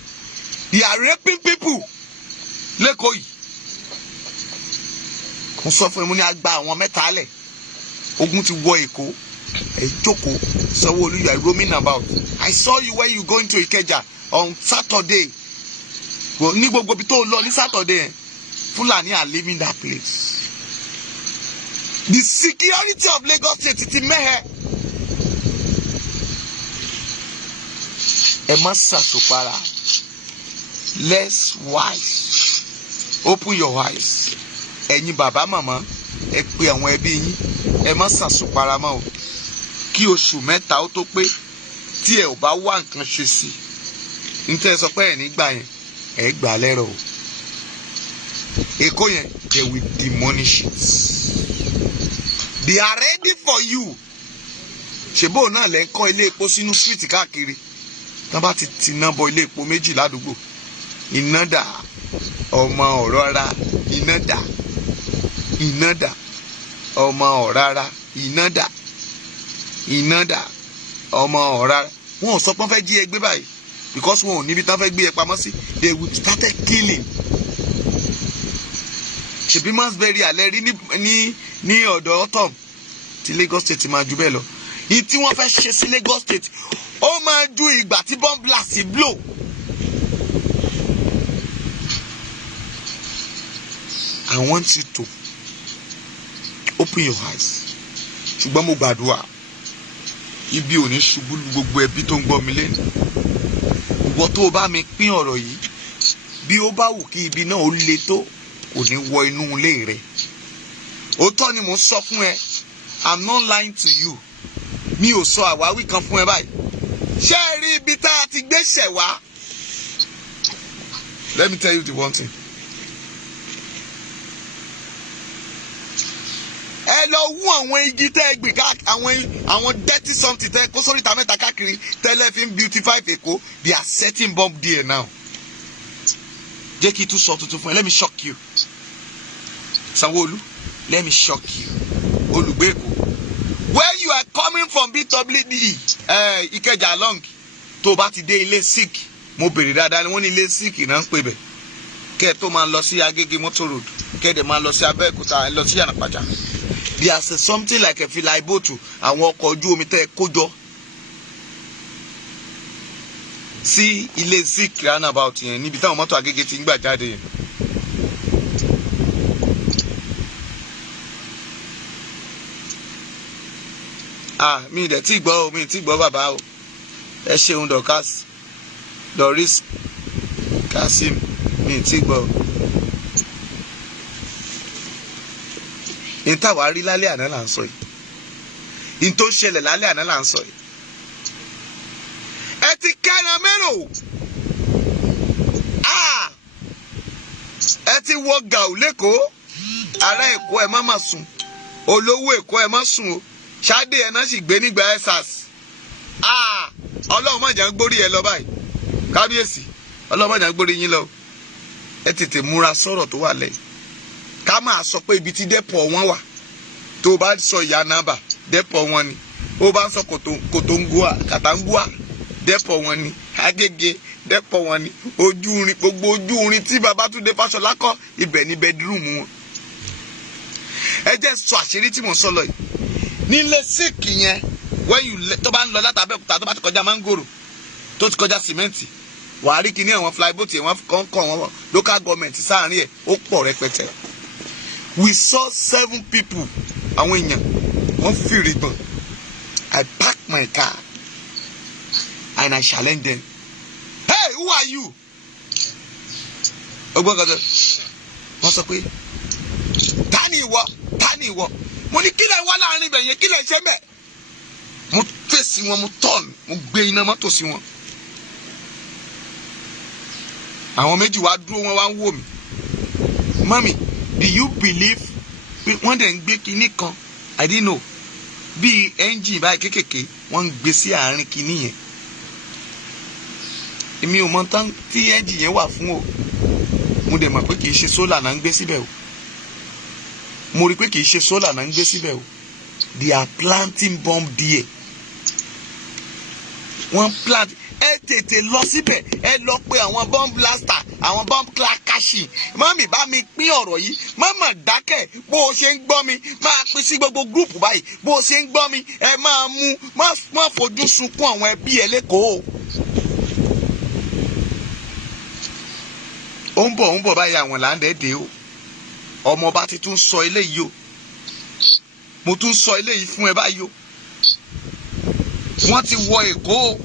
They are raping people. Lẹ́kọ̀ọ́ yìí. Mo sọ fún ẹ mo ní agba àwọn mẹ́ta lẹ̀. Ogun ti wọ Èkó. Ẹ jókòó. Sanwó-Olú, you are roaming about. I saw you when you going to Ìkẹjà on Saturday. Ní gbogbo ibi tó lọ ní Saturday, Fulani are leaving that place. The security of Lagos State ti mẹ́hẹ̀. Ẹ má ṣàṣùpara. Let's wise. Open your eyes. Ẹ̀yin bàbá màmá, ẹ pe àwọn ẹbí yín. Ẹ má ṣàṣùpara mọ́ o. Kí oṣù mẹ́ta ó tó pé tí ẹ ò bá wá nǹkan ṣe sí. Ntẹ́ sọ pé ẹ̀ nígbà yẹn, ẹ gbà lẹ́rọ̀ o. Èkó yẹn, they will demolish it. They are ready for you. Ṣèbó náà lẹ́ ń kọ́ ilé epo sínú street káàkiri. Tán bá ti tiná bọ ilé epo méjì ládùúgbò. Iná dà, ọmọ ọ̀rọ̀ra, iná dà. Iná dà, ọmọ ọ̀rara, iná dà. Iná dà, ọmọ ọ̀rara. Wọ́n ò sọ pé wọ́n fẹ́ jí ẹ gbé báyìí. Because wọn ò níbi tán fẹ́ gbé ẹ pamọ́ sí. They will start killing. Ṣèbí Masberry alẹ́ rí ní ọ̀dọ̀ Autumn tí Lagos State máa ju bẹ́ẹ̀ lọ. Ìyí tí wọ́n fẹ́ ṣe sí Lagos State ó máa ju ìgbà tí bomb blast blow. I want you to open your eyes. Ṣùgbọ́n mo gbàdúrà ibi ò ní ṣubú lu gbogbo ẹbí tó ń gbọ́ mi lẹ́nu. Ìwọ tó o bá mi pín ọ̀rọ̀ yìí bí ó bá wù kí ibi náà ó le tó kò ní wọ inú ilé rẹ. Òótọ́ ni mo sọ fún ẹ. I'm not lying to you. Mi ò sọ àwáwí kan fún ẹ báyìí. Ṣé ẹ rí ibi tá a ti gbéṣẹ̀ wá? Let me tell you the one thing. Ẹ lọ wú àwọn igi tẹ́ ẹ gbìn káàkiri àwọn dirty something tẹ́ ẹ kó sórí ìta mẹ́ta káàkiri tẹ́lẹ̀ fi ń beautify Èkó. They are setting bomb there now. Jẹ́ kí n tún sọ tuntun fún ẹ. Let me shock you. Sanwo-Olu, let me shock you. Olùgbé Èkó, where you are coming from BWD, Ìkẹjà long, tó bá ti dé ilé sick, mo bèrè dáadáa ni wọ́n ní ilé sick náà ń pè bẹ̀. Kẹ́ tó máa lọ sí Agége Motor Road, kẹ́ dẹ̀ máa lọ sí Abẹ́òkúta, lọ sí Yànàpájà. There's something like a fila ibotu, àwọn ọkọ̀ ojú omi tẹ́ kó jọ sí ilé sick roundabout yẹn níbi táwọn mọ́tò Agége ti ń gbà jáde yẹn. Mi dẹ̀ tí gbọ́ o, mi tí gbọ́ bàbá o. Ẹ ṣeun Doris Kasim, mi tí gbọ́ o. Ìtawà rí lálẹ́ àná là ń sọ yìí. Ìtò ṣẹlẹ̀ lálẹ́ àná là ń sọ yìí. Ẹ ti kẹ́ran mẹ́rò. Ẹ ti wọ gàù lẹ́kọ̀ọ́. Ará Èkó ẹ má mà sùn. Olówó Èkó ẹ má sùn o. Ṣáde ẹ náà sì gbé nígbà ẹ́sàs. Ọlọ́run má jà ń gbórí ẹ lọ báyìí. Kábíyèsí, Ọlọ́run má jà ń gbórí yín lọ. Ẹ tètè múra sọ̀rọ̀ tó wà lẹ́yìn. Ká máa sọ pé ibi tí dẹ́pọ̀ wọn wà. Tó bá sọ Ìyànàbà, dẹ́pọ̀ wọn ni. Ó bá ń sọ Kàtàngúà, dẹ́pọ̀ wọn ni. Agége, dẹ́pọ̀ wọn ni. Ojú irin, gbogbo ojú irin tí Babátúndé Fáṣọlá kọ́, ibẹ̀ ni bedroom wọn. Ẹ jẹ́ sọ àṣírí tí mò ń sọ lọ yìí. Nílé síìkì yẹn, tó bá ń lọ láti Abẹ́òkúta, tó bá ti kọjá Mángòrò, tó ti kọjá sìmẹ́ǹtì, wàá rí kíní ẹ̀wọ̀n flyboat yẹn, wọ́n kọ́ wọn local government sáàárín ẹ̀, ó pọ̀ rẹpẹtẹ. We saw 7 people, àwọn èèyàn, wọ́n fìrì gbọ̀n. I parked my car and I challenged them. Hey, who are you? Ọgbọ́n kan sọ, wọ́n sọ pé, ta ni ìwọ? Mo ní kílẹ̀ wá láàrin ibẹ̀ yẹn, kílẹ̀ ṣe mẹ́. Mo fèsì wọn, mo tọ́ọ̀nù, mo gbé iná mọ́tò sí wọn. Àwọn méjì wá dúró, wọn wá ń wò mí. Mami, do you believe pé wọ́n dẹ̀ ń gbé kinní kan? I didn't know. Bí ẹ́ńjìn báyìí kékèké, wọ́n ń gbé sí àárín kinní yẹn. Èmi ò mọ tán tí ẹ́ńjìn yẹn wà fún o. Mo dẹ̀ mọ̀ pé kì í ṣe sólà náà ń gbé síbẹ̀ o. Mo rí pé kì í ṣe sólà náà ń gbé síbẹ̀ o. They are planting bomb there. Wọ́n plant. Ẹ tètè lọ síbẹ̀, ẹ lọ pé àwọn bomb blaster, àwọn bomb clakashi. Mọ́mì bá mi pín ọ̀rọ̀ yìí, mọ́mọ̀ dákẹ́, bó o ṣe ń gbọ́ mi, máa pín sí gbogbo gúrùpù báyìí, bó o ṣe ń gbọ́ mi, ẹ máa mú, má fojú sunkún àwọn ẹbí ẹ lẹ́kọ̀ọ́. Ó ń bọ̀ báyìí àwọn làǹdẹ̀ẹ́dẹ́ o. Ọmọọba ti tún sọ eléyìí o. Mo tún sọ eléyìí fún ẹ báyìí o. Wọ́n ti wọ Èkó o.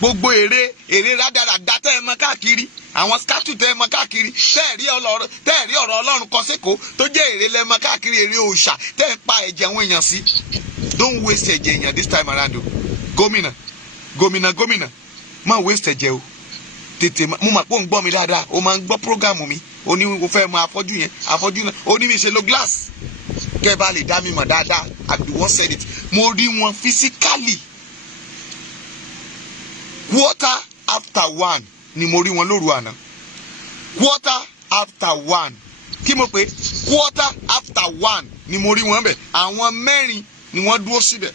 Gbogbo èrè rádaràdá tẹ́ ẹ mọ káàkiri, àwọn skátù tẹ́ ẹ mọ káàkiri, tẹ́ ẹ rí ọ̀rọ̀ Ọlọ́run kan sékòó tó jẹ́ èrè lẹ́ mọ káàkiri, èrè òòṣà tẹ́ ẹ pa ẹ̀jẹ̀ àwọn èèyàn sí. Don't waste ẹ̀jẹ̀ èèyàn this time around o. Gómìnà má waste ẹ̀jẹ̀ o. Tètè mo mà pé òun gbọ́ mi dáadáa, o máa ń gbọ́ prógámù mi, o ní o fẹ́ mọ afọ́jú náà, o ní mi ṣe lo glass. Kẹ́ ẹ bá lè dá mi mọ̀ dáadáa, I'm the one said it. Mo rí wọn physically. 1:15 ni mo rí wọn lóru àná. 1:15 kí mo pé 1:15 ni mo rí wọn bẹ̀. Àwọn 4 ni wọ́n dúró síbẹ̀.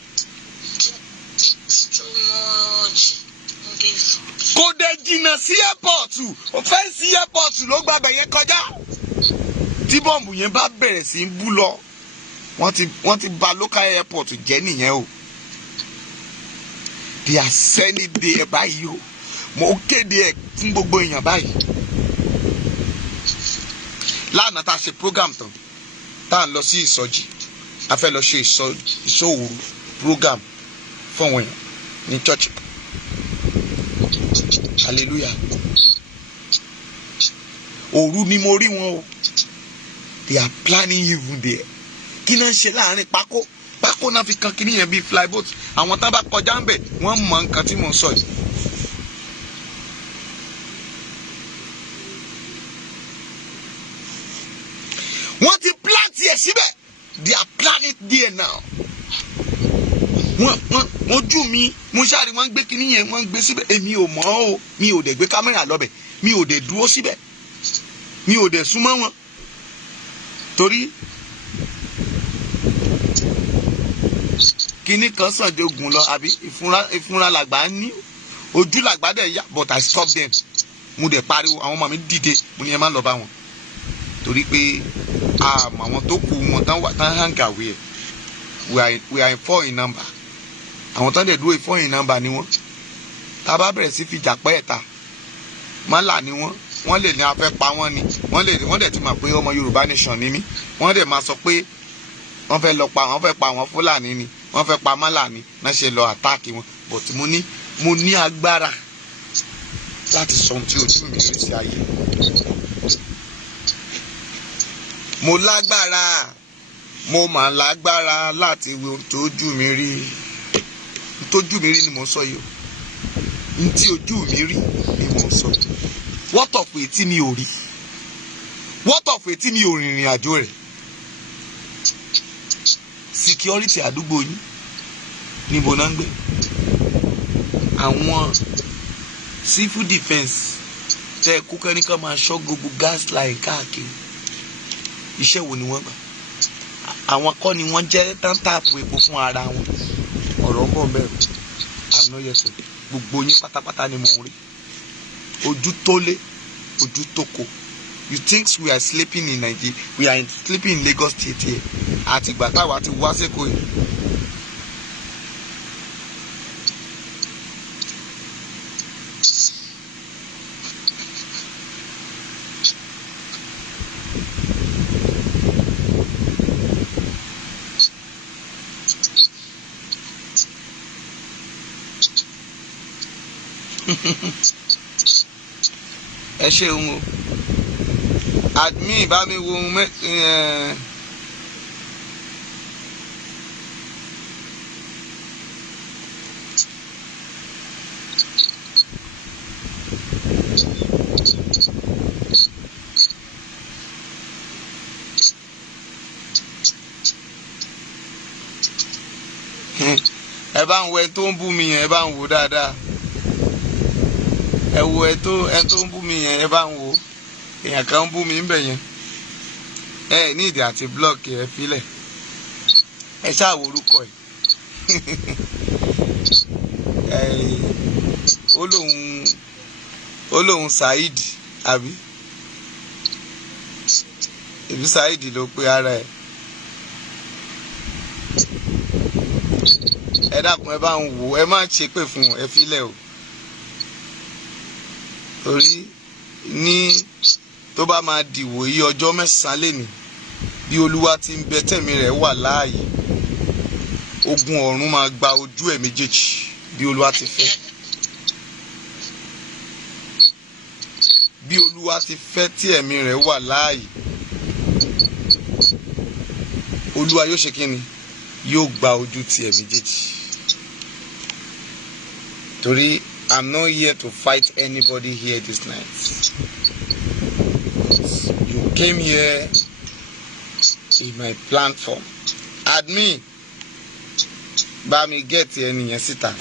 Kò dé jìnnà sí airport, fẹ́ǹsì airport ló gbàbẹ̀ yẹn kọjá. Tí bọ́ǹbù yẹn bá bẹ̀rẹ̀ sí í bú lọ, wọ́n ti bà local airport jẹ́ nìyẹn o. They are sending there báyìí o. Mo kéde ẹ̀ fún gbogbo èèyàn báyìí. Lánàá tá a ṣe program tán, tá a lọ sí ìsọjí, a fẹ́ lọ ṣe ìṣòwò program fún àwọn èèyàn ní church. Hallelujah. Òru ni mo rí wọn o. They are planning even there. Kí náà ń ṣe láàrin pákó náà fi kan kíní yẹn bíi flyboat. Àwọn tán bá kọjá ń bẹ̀, wọ́n mọ nǹkan tí mò ń sọ yìí. Wọ́n ti plant yẹ síbẹ̀. They are planning there now. Wọ́n ojú mi, mo ṣáàrí wọ́n ń gbé kíní yẹn, wọ́n ń gbé síbẹ̀. Èmi ò mọ̀ o, mi ò dẹ̀ gbé kámẹ́rà lọ́bẹ̀, mi ò dẹ̀ dúró síbẹ̀, mi ò dẹ̀ súnmọ́ wọn. torí kíní kan sàn jogun lọ àbí ìfúnra làgbà ní ojú làgbà dẹ̀ yá but I stop them. Mo dẹ̀ pariwo àwọn ọmọ mi dìde mo ní ẹ má lọ bá wọn torí pé àwọn tó kù wọn tán hang away we are 4 in number. Àwọn tán dẹ̀ dúró 4 in number ni wọ́n. Tá a bá bẹ̀rẹ̀ sí fi jà pẹ́ ẹ̀ta mọ́là ni wọ́n lè ní a fẹ́ pa wọ́n ni wọ́n dẹ̀ ti mọ̀ pé ọmọ Yorùbá nation ni mí wọ́n dẹ̀ máa sọ pé wọ́n fẹ́ pa àwọn Fúlàní ni wọ́n fẹ́ pa mọ́là ni náà ṣe lọ àtáàkì wọn but mo ní agbára láti sọ ohun tí ojú mi rí sí ayé. Mo lágbára mo mà lágbára láti wo ohun tójú mi rí ni mo sọ yìí o ohun tí ojú mi rí ni mo sọ. What of etí mi ò rí? What of etí mi ò rìnrìn àjò rẹ̀? Security àdúgbò yín níbo náà ń gbé? Àwọn civil defence tẹ kúkẹ́ ní ká máa ṣọ́ gbogbo gas line káàkiri iṣẹ́ wo ni wọ́n gbà? Àwọn kọ́ ni wọ́n jẹ́ tántàpù epo fún ara wọn. Ọ̀rọ̀ ń bọ̀ mẹ́rin ànáyẹsẹ̀ gbogbo yín pátápátá ni mò ń rí. Ojú tó lé ojú tó kó. You think we are sleeping in Nigeria? We are sleeping in Lagos State here. Àtìgbà táwa ti wá sẹ́kọ̀ọ́ yìí. Ẹ ṣeun o admin bá mi wo ẹ bá ń wo ẹ tó ń bú mi yẹn ẹ bá ń wo dáadáa. Ẹ wo ẹ tó ń bú mi yẹn ẹ bá ń wo èèyàn kan ń bú mi ń bẹ̀ yẹn ẹ ní ìdí àti blọọkì ẹ filẹ̀ ẹ ṣáà wo orúkọ ẹ ó lóun Saheed àbí ìbí Saheed ló pe ara ẹ ẹ dákun ẹ bá ń wò ẹ má ṣépè fún ẹ filẹ̀ o. Torí ní tó bá máa dìwò yí ọjọ́ 9 lénìí bí Olúwa ti ń bẹ tẹ̀mí rẹ̀ wà láàyè ogun ọ̀run máa gba ojú ẹ̀ méjèèjì bí Olúwa ti fẹ́. Bí Olúwa ti fẹ́ tí ẹ̀mí rẹ̀ wà láàyè Olúwa yóò ṣe kíni yóò gba ojú ti ẹ̀ méjèèjì. Torí I'm not here to fight anybody here this night. You came here in my platform. Admin, bá mi get ẹnìyẹn síta.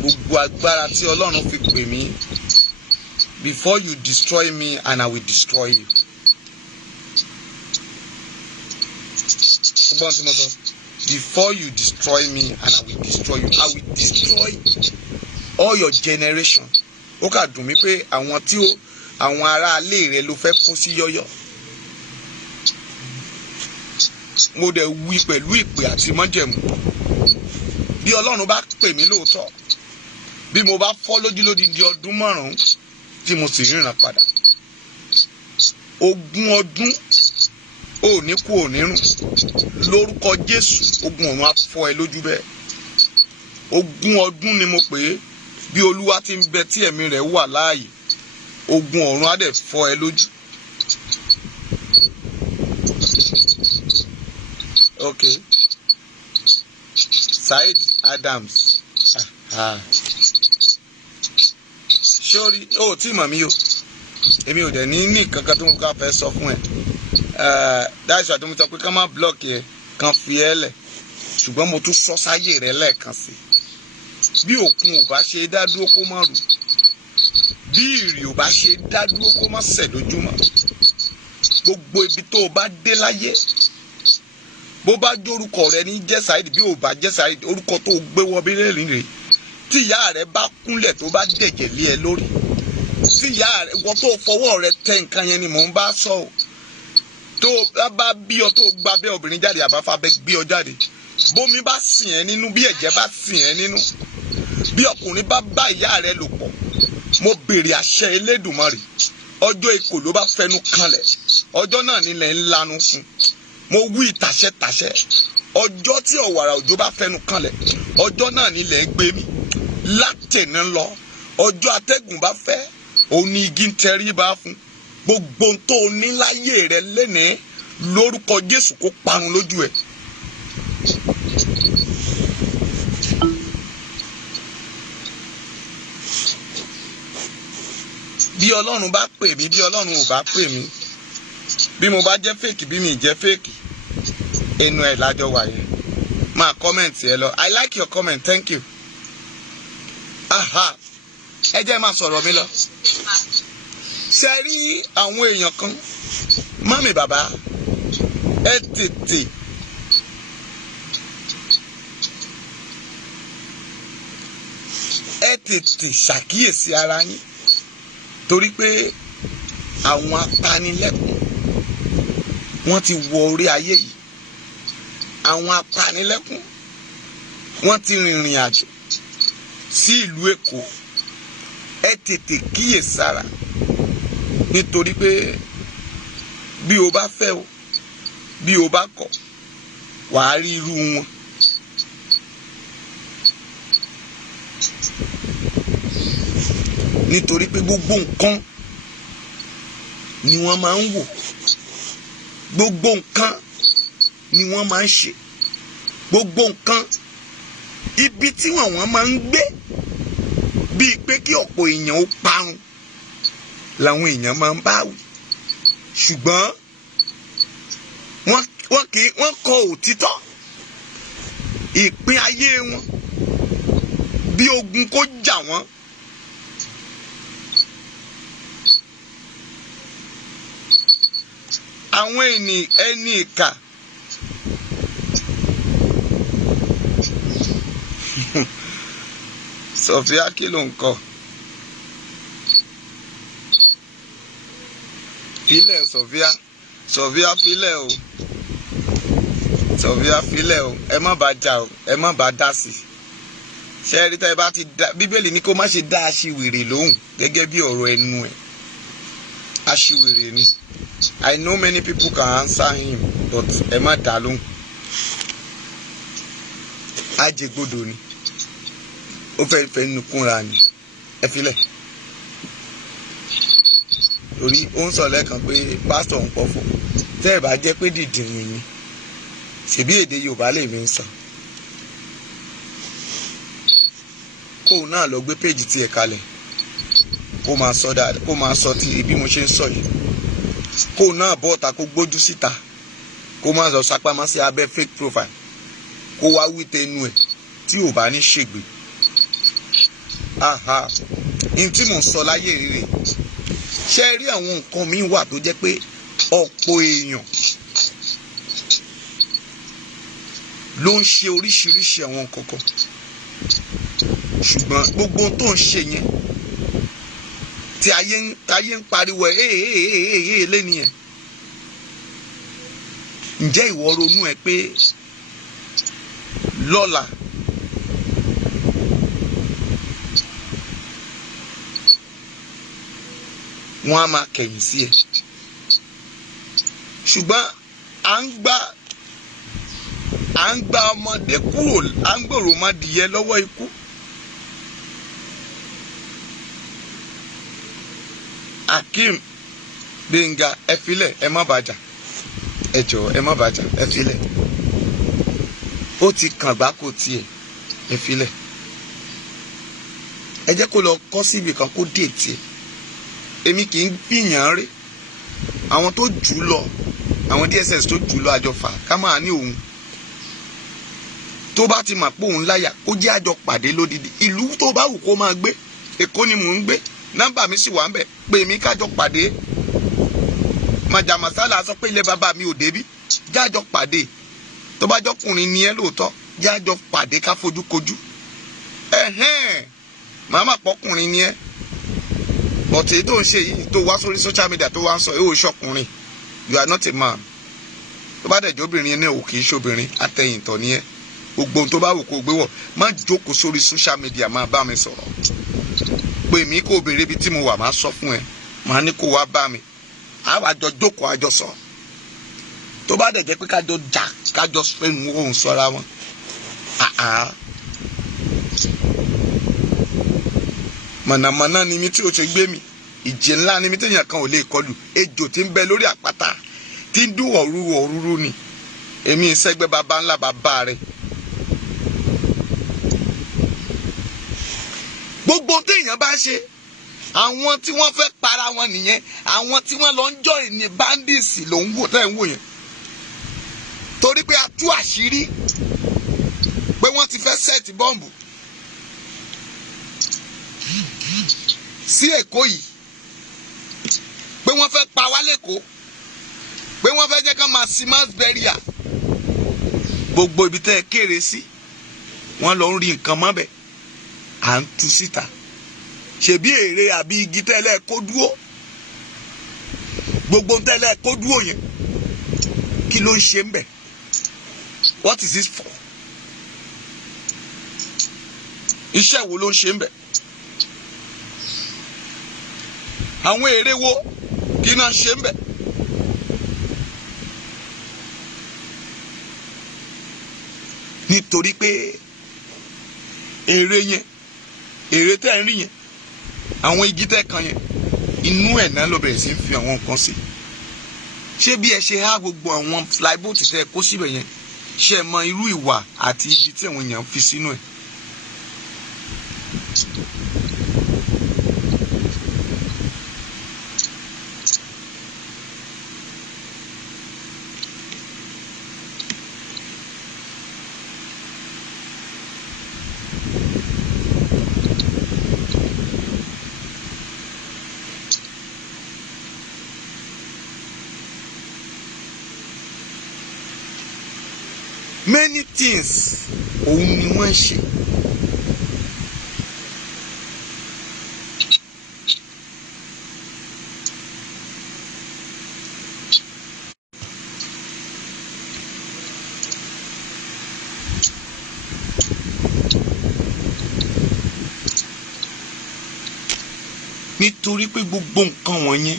Gbogbo agbára tí Ọlọ́run fi pè mí. Before you destroy me and I will destroy you. Ọgbọ́n tí mo sọ. Before you destroy me and I will destroy you. I will destroy all your generation. Ó kà dùn mí pé àwọn ará ilé rẹ ló fẹ́ kó sí yọ́yọ́. Mo dẹ̀ wí pẹ̀lú ìpè àti májẹ̀mú. Bí Ọlọ́run bá pè mí lóòótọ́, bí mo bá fọ́ lójúlódì di ọdún 5 tí mo sì ríran padà. 20 ọdún ò ní kú ò ní rùn lórúkọ Jésù ogun ọ̀run á fọ́ ẹ lójú bẹ́ẹ̀. 20 ọdún ni mo pè é bí Olúwa ti ń bẹ tí ẹ̀mí rẹ̀ wà láàyè ogun ọ̀run á dẹ̀ fọ́ ẹ lójú. Okay. Saheed Adams. Sori o tí mọ̀ mí o èmi ò dẹ̀ ní kankan tó ń ká fẹ́ sọ fún ẹ. Dáìsí àti mo sọ pé ká má blọọkì ẹ kan fi ẹ lẹ̀ ṣùgbọ́n mo tún sọ sáyé rẹ lẹ́ẹ̀kan sí bí òkun ò bá ṣe dá dúró kó má rù bí ìrì ò bá ṣe dá dúró kó má ṣẹ̀ lójúmọ́. Gbogbo ibi tó o bá dé láyé, bó bá jórúkọ rẹ ní jẹ́ Saheed, bí ò bá jẹ́ Saheed, orúkọ tó gbé wọ bí lẹ́rìn rè. Tí ìyá rẹ bá kúnlẹ̀ tó bá dẹ̀jẹ̀ lé ẹ lórí, tí ìyá rẹ wọ́n tó fọwọ́ rẹ tẹ nǹkan yẹn ni mò ń bá sọ o. Tó bá bí ọ tó gba bẹ́ obìnrin jáde àbáfà bẹ́ gbé ọ jáde, bómi bá sìn ẹ́ nínú, bí ẹ̀jẹ̀ bá sìn ẹ́ nínú, bí ọkùnrin bá bá ìyá rẹ lò pọ̀, mo béèrè àṣẹ Elédùmarè, ọjọ́ ikò ló bá fẹnu kanlẹ̀, ọjọ́ náà nílẹ̀ ń lanu fún. Mo wí tàṣẹ, ọjọ́ tí ọ̀wàrà òjò bá fẹnu kanlẹ̀, ọjọ́ náà nílẹ̀ ń gbé mi. Látẹ̀ní lọ, ọjọ́ atẹ́gùn bá fẹ́, òun ni igi ń tẹríba fún. Gbogbo ohun tó ní láyé rẹ lénìí lórúkọ Jésù kó parun lójú ẹ. Bí Ọlọ́run bá pè mí, bí Ọlọ́run ò bá pè mí, bí mo bá jẹ́ fèkì, bí mi jẹ́ fèkì, ẹnu ẹ̀ lájọ wà yẹn. Máa kọ́mẹ̀ntì ẹ lọ. I like your comment, thank you. Aha, ẹ jẹ́ máa sọ̀rọ̀ mi lọ. Ṣé rí àwọn èèyàn kan, mọ́mì bàbá, ẹ tètè ṣàkíyèsí ara yín, torí pé àwọn apanilẹ́kún wọ́n ti wọ orí ayé yìí. Àwọn apanilẹ́kún wọ́n ti rìnrìn àjò sí ìlú Èkó. Ẹ tètè kíyèsára, nítorí pé bí o bá fẹ́ o, bí o bá kọ̀, wàá rí irú wọn. Nítorí pé gbogbo nǹkan ni wọ́n máa ń wò, gbogbo nǹkan ni wọ́n máa ń ṣe, gbogbo nǹkan ibi tí wọ́n máa ń gbé, bíi pé kí ọ̀pọ̀ èèyàn ó parun làwọn èèyàn máa ń bá wí. Ṣùgbọ́n wọ́n kọ òtítọ́ ìpín ayé wọn bí ogun kó jà wọ́n. Àwọn ẹni ìkà Sofia kí ló ń kọ? Filẹ̀ Sofia filẹ̀ o, Sofia filẹ̀ o, ẹ má bá jà o, ẹ má bá dá sí. Ṣé ẹ rí tẹ́ ẹ bá ti dá, Bíbélì ní kó má ṣe dá aṣiwèrè lóhùn gẹ́gẹ́ bí ọ̀rọ̀ ẹnu ẹ̀. Aṣiwèrè ni. I know many people can answer him, but ẹ má dá lóhùn. Ajẹgbodò ni. Ó fẹ́ nukúnra ni. Ẹ filẹ̀. Torí ó ń sọ lẹ́ẹ̀kan pé pásítọ̀ ń pọ̀fọ̀. Tẹ́ ẹ bá jẹ́ pé dìdìrín ni, ṣèbí èdè Yorùbá lè mi ń sọ. Kóun náà lọ gbé péjì tiẹ̀ kalẹ̀, kó máa sọ dáadáa, kó máa sọ ti bí mo ṣe ń sọ yìí. Kóun náà bọ́ ọ̀tá kó gbójú síta, kó máa sọ sápamọ́ sí abẹ́ fake profile, kó wá wí tẹnu ẹ̀ tí ò bá ní ṣègbè. Aha, ní tí mò ń sọ láyé rere. Ṣé rí àwọn nǹkan míì wà tó jẹ́ pé ọ̀pọ̀ èèyàn ló ń ṣe oríṣiríṣi àwọn nǹkan kan, ṣùgbọ́n gbogbo ohun tó ń ṣe yẹn tí ayé ń pariwo lẹ́nìyẹn, ǹjẹ́ ìwọ ronú ẹ pé lọ́la wọ́n á máa kẹ̀yìn sí ẹ? Ṣùgbọ́n à ń gba ọmọdé kúrò, à ń gbòòrò ọmọdìyẹ lọ́wọ́ ikú. Akeem Gbenga, ẹ filẹ̀, ẹ má bàjá, ẹ jọ̀ọ́ ẹ má bàjá, ẹ filẹ̀. Ó ti kàn gbáko tiẹ̀, ẹ filẹ̀. Ẹ jẹ́ kó lọ kọ́ síbi kan kó dé tiẹ̀. Èmi kì í gbìyàn rí àwọn tó jù lọ, àwọn DSS tó jù lọ àjọfà ká máa ní òun. Tó bá ti mà pé òun láyà, ó jẹ́ àjọ pàdé lódìdí. Ìlú tó bá wù kó máa gbé, Èkó ni mò ń gbé, nọ́mbà mi sì wà ń bẹ̀, pè mí kájọ pàdé. Màjà Màsálà sọ pé ilé bàbá mi ò débí, jájọ pàdé. Tó bá jọkùnrin ni ẹ lóòótọ́, jájọ pàdé ká fojú kojú. Màmá pọkùnrin ni ẹ. Bọ̀tẹ̀ tó ń ṣe yìí tó wá sórí social media tó wá ń sọ ẹ ò ṣọkùnrin. You are not a man. Tó bá dẹ̀jọ́ obìnrin ní ò kì í ṣobìnrin, atẹ̀yìntọ̀ ni ẹ. Gbogbo ohun tó bá wù kó gbé wọ̀, má jókòó sórí social media máa bá mi sọ̀rọ̀. Pè mí kó béèrè ibi tí mo wà, máa sọ fún ẹ. Màá ní kó wá bá mi. Àwa jọ jókòó àjọ sọ. Tó bá dẹ̀ jẹ́ pé kájọ jà, kájọ fẹ́nu ohun sọ́ra wọn. Mọ̀nàmọ́ná ni mi tí o ṣe gbé mi. Ìjì ńlá ni mi tí èèyàn kan ò lè kọlù. Ejò tí ń bẹ lórí àpáta tí ń dún ọ̀rúrú ni. Èmi ìṣẹ́gbẹ́ baba ńlá bàbá rẹ̀. Gbogbo téèyàn bá ṣe, àwọn tí wọ́n fẹ́ para wọn nìyẹn. Àwọn tí wọ́n lọ ń join ní bandits ló ń wò tẹ́ ń wò yẹn. Torí pé a tú àṣírí pé wọ́n ti fẹ́ sẹ́ẹ̀tì bọ́ǹbù sí Èkó yìí, pé wọ́n fẹ́ pa wá lÉkòó, pé wọ́n fẹ́ jẹ́ ká máa sí mass burial. Gbogbo ibi tẹ́ ẹ kéré sí, wọ́n lọ ń rí nǹkan mọ́bẹ̀, à ń tú síta. Ṣebí èrè àbí igi tẹ́lẹ̀ kó dúró, gbogbo tẹ́lẹ̀ kó dúró yẹn, kí ló ń ṣe ń bẹ̀? What is this for? Iṣẹ́ wo ló ń ṣe ń bẹ̀? Àwọn èrè wo kí náà ṣe ń bẹ̀? Nítorí pé èrè yẹn, èrè tẹ́ ń rí yẹn, àwọn igi tẹ́ kan yẹn, inú ẹ̀ náà ló bẹ̀rẹ̀ sí fi àwọn nǹkan sí. Ṣé bí ẹ ṣe há gbogbo àwọn flyboat tẹ́ kó síbẹ̀ yẹn, ṣé ẹ mọ irú ìwà àti igi tí àwọn èèyàn fi sínú ẹ̀? Many things òun ni wọ́n ṣe. Nítorí pé gbogbo nǹkan wọ̀nyẹn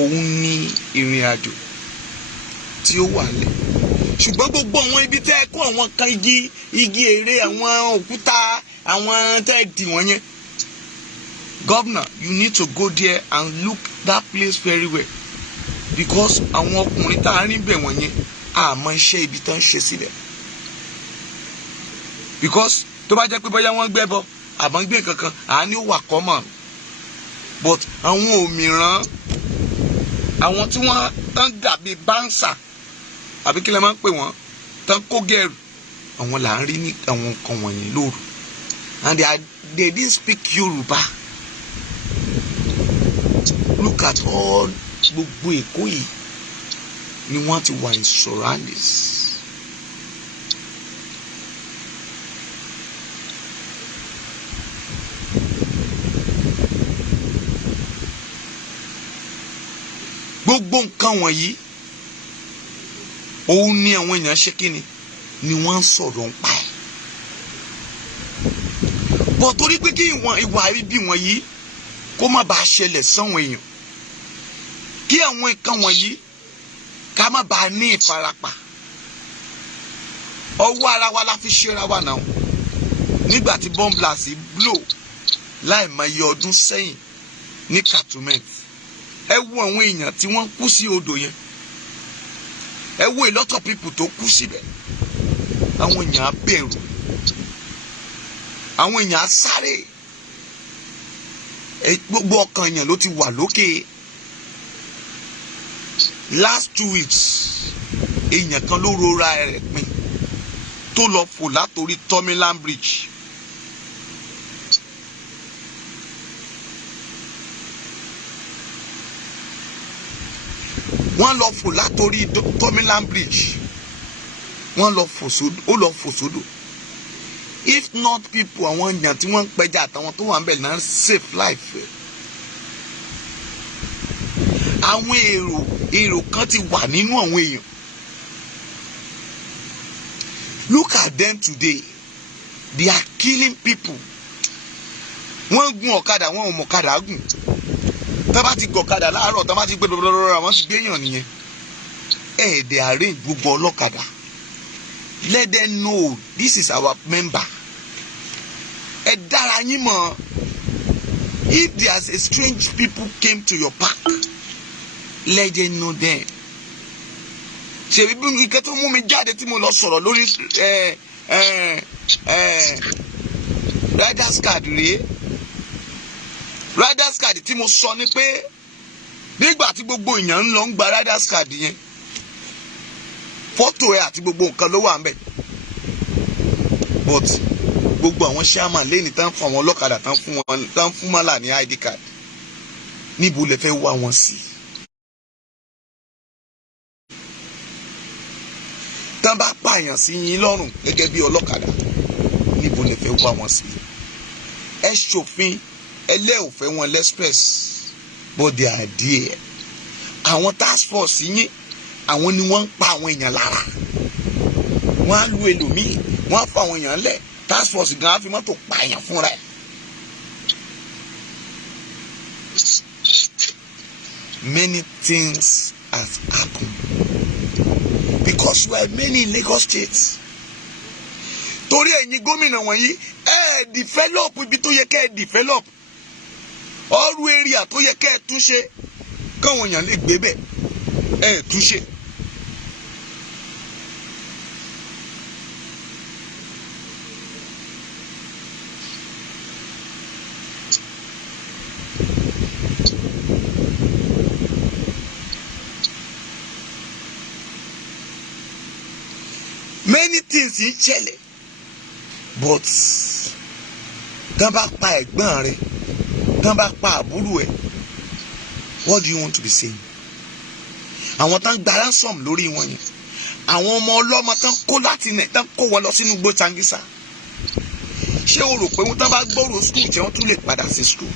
òun ni ìrìn àjò tí ó wà lẹ̀. Ṣùgbọ́n gbogbo àwọn ibi tẹ́ ẹ kó àwọn kan igi èrè, àwọn òkúta, àwọn tẹ́ ẹ dì wọ́n yẹn. Governor, you need to go there and look that place very well, because àwọn ọkùnrin tá a rí bẹ̀ wọ́n yẹn àmọ́ iṣẹ́ ibi tán ṣe sílẹ̀. Because tó bá jẹ́ pé bóyá wọ́n gbẹ́bọ àbọ̀ ń gbé nǹkan kan, àání ó wà common. But àwọn òmìrán, àwọn tí wọ́n tán dàbí báńsà àbí kí lè máa ń pè wọ́n, tán kó gẹ̀rù, àwọn là ń rí ní àwọn nǹkan wọ̀nyí lóru. And they didn't speak Yoruba. Look at all gbogbo Èkó yìí ni wọ́n ti wà in surroundings. Gbogbo nǹkan wọ̀nyí òun ni àwọn èèyàn ṣe kíni ni wọ́n ń sọ̀rọ̀ ń pa ẹ̀. Bọ̀ torí pé kí ìwà ibi wọ̀nyí kó má bàa ṣẹlẹ̀ sáwọn èèyàn, kí àwọn nǹkan wọ̀nyí ká má bàa ní ìfarapa, ọwọ́ ara wa la fi ṣera wa náà. Nígbà tí bomb blast blow láì mọ iye ọdún sẹ́yìn ní Cantonment, ẹ wo àwọn èèyàn tí wọ́n kú sí odò yẹn, ẹ wo a lot of people tó kú síbẹ̀. Àwọn èèyàn á bẹ̀rù, àwọn èèyàn á sáré, gbogbo ọkàn èèyàn ló ti wà lókè. Last 2 weeks èèyàn kan ló rora rẹ̀ pin tó lọ fò látòrí Tomiland Bridge wọ́n lọ fò látòrí Tomiland Bridge, wọ́n lọ fò sódò, ó lọ fò sódò. If not people, àwọn èèyàn tí wọ́n ń pẹja àtàwọn tó wà ń bẹ̀ náà save life. Àwọn èrò kan ti wà nínú àwọn èèyàn. Look at them today. They are killing people. Wọ́n gun ọ̀kadà, wọ́n ò mọ̀ ọ̀kadà gùn. Tá bá ti gọ̀ ọ̀kadà láàárọ̀, tá bá ti gbé lọ́rọ̀ àwọn ti gbéyàn nìyẹn. They arrange gbogbo ọlọ́kadà. Let them know this is our member. Ẹ dára yín mọ̀. If there's a strange people came to your park, let them know them. Ṣèbí bí nǹkan tó mú mi jáde tí mo lọ sọ̀rọ̀ lórí riders card rèé. Riders card tí mo sọ ni pé nígbà tí gbogbo èèyàn ń lọ ń gba riders card yẹn, fọ́tò ẹ̀ àti gbogbo nǹkan ló wà ń bẹ̀. But gbogbo àwọn chairman lẹ́ni tán fún àwọn ọlọ́kadà tán fún mọ́là ní ID card, níbo lẹ fẹ́ wá wọn sí? Tán bá pààyàn sí yín lọ́rùn gẹ́gẹ́ bí ọlọ́kadà, níbo lẹ fẹ́ wá wọn sí? Ẹ ṣòfin ẹlẹ́òfẹ́ wọn lẹ́spress, but they are there. Àwọn task force yín, àwọn ni wọ́n ń pa àwọn èèyàn lára. Wọ́n á lu ẹlòmíì, wọ́n á fa àwọn èèyàn lẹ̀. Task force gan á fi mọ́tò pa èèyàn fúnra ẹ̀. Many things has happened because we are many in Lagos State. Torí ẹ̀yin gómìnà wọ̀nyí develop ibi tó yẹ kẹ́ develop. All area tó yẹ kẹ́ túnṣe káwọn èèyàn lè gbé bẹ̀ túnṣe. Many things ń ṣẹlẹ̀, but tán bá pa ẹ̀gbọ́n rẹ̀, tán bá pa àbúrò ẹ̀, what do you want to be saying? Àwọn tán gba ransom lórí wọn yẹn, àwọn ọmọ ọlọ́mọ tán kó láti nẹ̀ tán kó wọn lọ sínú igbó Sambisa. Ṣé o rò pé wọ́n tán bá gbọ́rò school tí wọ́n tún lè padà sí school?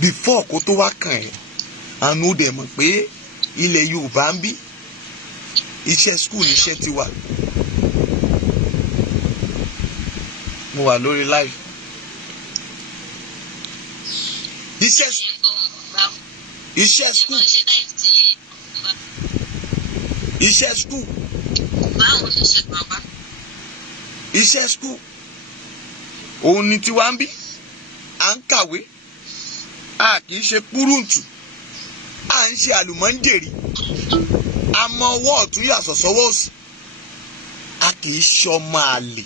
Before kó tó wá kàn ẹ́, àánú dẹ̀ mọ̀ pé ilẹ̀ Yorùbá ń bí iṣẹ́ school iṣẹ́ ti wà. Mo wà lórí live. Iṣẹ́ school. Iṣẹ́ school. Iṣẹ́ school. Òun ni tiwa ń bí. À ń kàwé. A kì í ṣe kúrúǹtù. À ń ṣe àlùmọ́ńjèrì. A mọ ọwọ́ ọ̀tún yàtọ̀ sọ́wọ́ òsì. A kì í ṣọmọ àlè.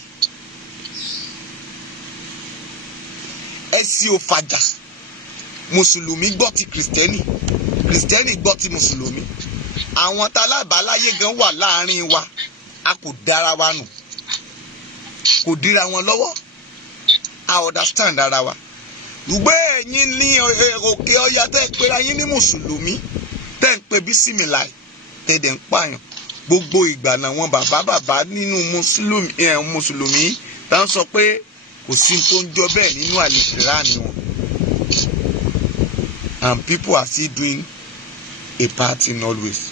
Ẹ̀sìn ò fàjà. Mùsùlùmí gbọ́ ti kìrìsìtẹ́nì. Kìrìsìtẹ́nì gbọ́ ti mùsùlùmí. Àwọn talábàáláyé gan wà láàrin wa. A kò dára wa nù. Kò dira wọn lọ́wọ́. I understand ara wa. Ṣùgbọ́n ẹ̀yin ní òkè ọya tẹ́ ẹ pera yín ní mùsùlùmí. Tẹ́ ń pe bísímìláì. Tẹ̀dẹ̀ ń pààyàn gbogbo ìgbà làwọn bàbá nínú mùsùlùmí tá ń sọ pé kò sí tó ń jọ bẹ́ẹ̀ nínú àlìkìránì wọn. And people are still doing a part in always.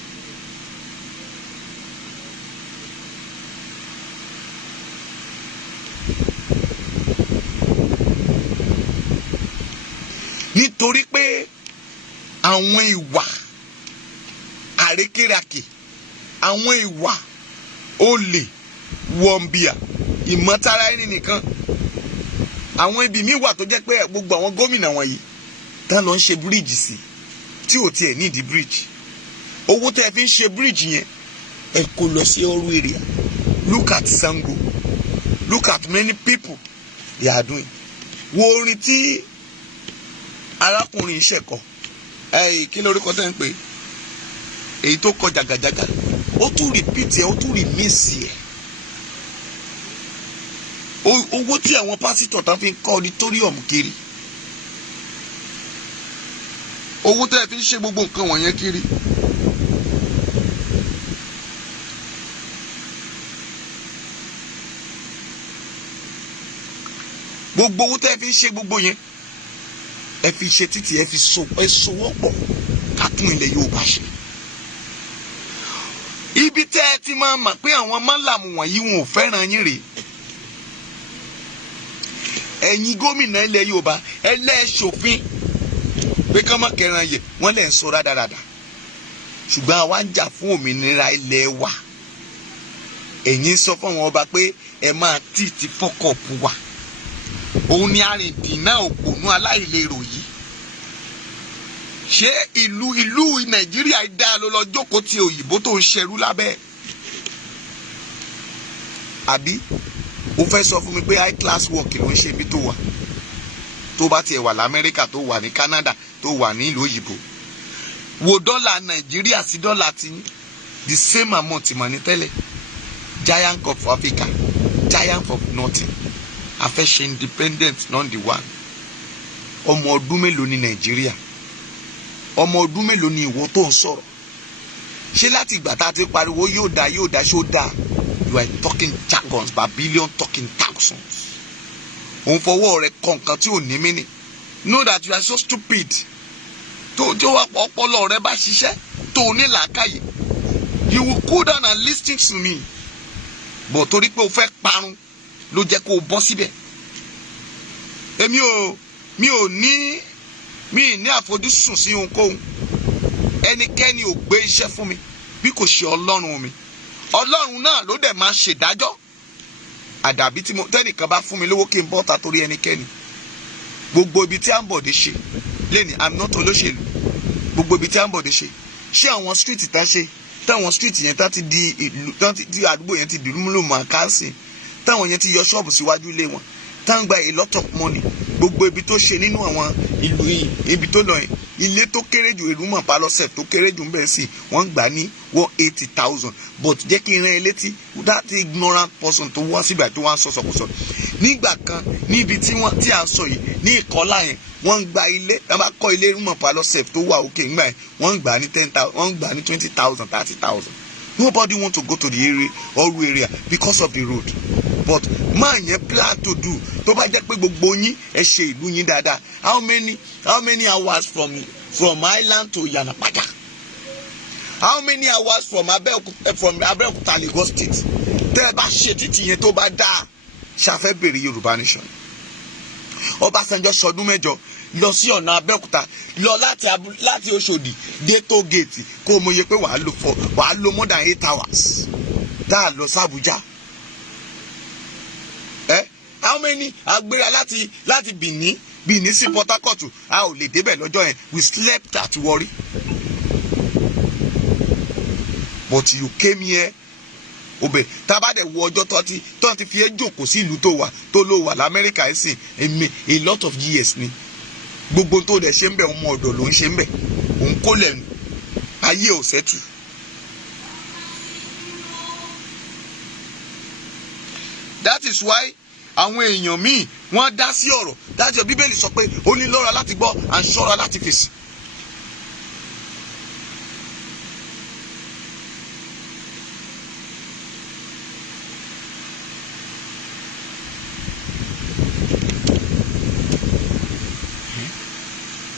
Nítorí pé àwọn ìwà àrékérakè, àwọn ìwà olè, wọ̀nbíà, ìmọ̀tara ẹni nìkan, àwọn ibi míì wà tó jẹ́ pé gbogbo àwọn gómìnà wọ̀nyí tán lọ ń ṣe bíríìjì sí tí ò tiẹ̀ nídìí bíríìjì. Owó tẹ́ ẹ fi ń ṣe bíríìjì yẹn ẹ kó lọ sí ọrú area. Look at Sango. Look at many people they are doing. Wo orin tí arákùnrin iṣẹ́ kọ kí lórúkọ tẹ́ ń pè èyí tó kọ jàgàjàgà, ó tún repeat ẹ, ó tún remix ẹ. Owó tí àwọn pásítọ̀ tán fi ń kọ́ auditorium kiri, owó tẹ́ ẹ fi ń ṣe gbogbo nǹkan wọ̀nyẹn kiri. gbogbo owó tẹ́ ẹ fi ń ṣe gbogbo yẹn ẹ fi ṣe títì, ẹ sowọ́pọ̀ ká tún ilẹ̀ Yorùbá ṣe. ibi tẹ́ ẹ ti máa mọ̀ pé àwọn málàmù wọ̀nyí wọn ò fẹ́ràn yín rèé. ẹ̀yin gómìnà ilẹ̀ Yorùbá ẹlẹ́ṣòfin pé kán mọ̀ kẹran yẹ wọ́n lẹ̀ ń sọ rádaràdà, ṣùgbọ́n àwa ń jà fún òmìnira ilẹ̀ wa. ẹ̀yin sọ fún àwọn ọba pé ẹ máa tì fọ́kọ̀pù wa. òun ni arìndìnà òpònú aláìlérò yìí. ṣé ìlú Nàìjíríà dá ló lọ jókòó ti òyìnbó tó ń ṣerú lábẹ́? àbí ó fẹ́ sọ fún mi pé high class work ló ń ṣe ibi tó wà, tó bá tiẹ̀ wà l'Amẹ́ríkà, tó wà ní Canada, tó wà ní ìlú òyìnbó? wo dọ́là Nàìjíríà sí dọ́là ti the same amount mọ̀ ní tẹ́lẹ̀. giant of Africa, giant of nothing. a fẹ́ ṣe independent non the one. ọmọ ọdún mélòó ní Nàìjíríà? ọmọ ọdún mélòó ní ìwọ tó ń sọ̀rọ̀? ṣé láti ìgbà tá a ti pariwo yóò dá ṣé ó dáa? You are talking jargons, Babylon talking thousands. òun fọwọ́ rẹ kọ nǹkan tí ò ní mí ni. Know that you are so stupid. tó wà pọ̀ ọpọlọ rẹ bá ṣiṣẹ́ tó ní làákàyè, you will cool down and listen to me. bọ̀ torí pé o fẹ́ parun ló jẹ́ kó o bọ́ síbẹ̀. mi ò ní àfojúsùn sí ohunkóhun. ẹnikẹ́ni ò gbé iṣẹ́ fún mi bí kò ṣe Ọlọ́run mi. Ọlọ́run náà ló dẹ̀ máa ṣèdájọ́. àdàbí tẹ́nìkan bá fún mi lówó kí n bọ́ta torí ẹnikẹ́ni. gbogbo ibi tí Ambode ṣe lẹ́ni I'm not olóṣèlú. gbogbo ibi tí Ambode ṣe àwọn street tá ṣe táwọn street yẹn tá ti di ìlú tí àdúgbò yẹn ti di múlòmọ́ àkáǹsì, táwọn yẹn ti yọ ṣọ́ọ̀bù síwájú ilé wọn, táwọn gba a lot of money. gbogbo ibi tó ṣe nínú àwọn ìlú yìí, ibi tó lọ yẹn, ilé tó kéré jù Èrúmọ̀ Palọ́sẹ̀ tó kéré jù ń bẹ̀rẹ̀ sí wọ́n gbà ní 180,000. but jẹ́ kí n rán ẹ létí that ignorant person tó wá síbẹ̀ tó wá ń sọ̀sọ̀kùsọ̀. nígbà kan níbi tí à ń sọ yìí ní Ìkọ́lá yẹn wọ́n ń gba ilé, wọ́n bá kọ́ ilé Èrúmọ̀ Palọ́sẹ̀ tó wà òkè ńgbà yẹn wọ́n ń gbà ní 10,000, wọ́n ń gbà ní 20,000, 30,000. Nobody want to go to the area Oru area because of the road. But man yẹn plan to do tó bá jẹ́ pé gbogbo yín ẹ ṣe ìlú yín dáadáa. How many hours from Island to Yanapaja? How many hours from Abẹ́òkúta Lagos State? tẹ́ ẹ bá ṣe títì yẹn tó bá dáa ṣàfẹ́ bèrè Yorùbá nation. Ọbásanjọ́ ṣọdún mẹ́jọ lọ sí ọ̀nà Abẹ́òkúta, lọ láti Òṣòdì dé tó géètì kó o mọye pé wàá lo more than 8 hours. dáa lọ sí Àbújá. How many agbéra láti Benin sí Port Harcourt? a ò lè débẹ̀ lọ́jọ́ yẹn. We slept at Warri. But you came here. Obe tabade wo ọjọ́ tó ti fi ẹ́ jókòó sí ìlú tó ló wà l'Amẹ́ríkà ẹ̀ sìn a lot of years ni. gbogbo tó dẹ̀ ṣe ń bẹ̀ ọmọ ọ̀dọ̀ ló ń ṣe ń bẹ̀, òun kó lẹ́nu ayé ò sẹ́tù. That is why àwọn èèyàn míì wọ́n dá sí ọ̀rọ̀ dájọ́ Bíbélì sọ pé ó ní lọ́ra láti gbọ́ à ń ṣọ́ra láti fèsì.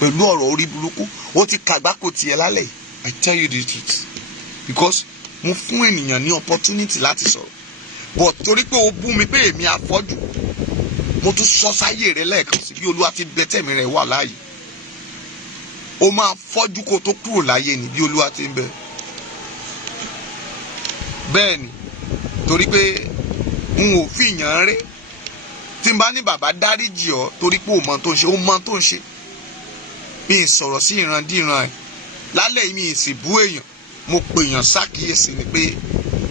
pẹ̀lú ọ̀rọ̀ orí burúkú ó ti kàgbákò tiẹ̀ lálẹ́ yìí. I tell you the truth because mo fún ènìyàn ní opportunity láti sọ̀rọ̀ but torí pé o bú mi pé èmi afọ́jú mo tún sọ sáyé rẹ lẹ́ẹ̀kan sí bí Olúwa ti bẹ tẹ̀mí rẹ wà láàyè. o máa fọ́jú kó tó kúrò láyé ni bí Olúwa ti ń bẹ. bẹ́ẹ̀ ni torí pé n ò fi yàn rẹ tí n bá ní bàbá dáríjì ọ́ torí pé o mọ tó ń ṣe, o mọ tó ń ṣe. mi ì sọ̀rọ̀ sí ìrandíran ẹ̀ lálẹ́ yìí, mi ì sì bú èèyàn, mo pè èèyàn ṣàkíyèsí ni pé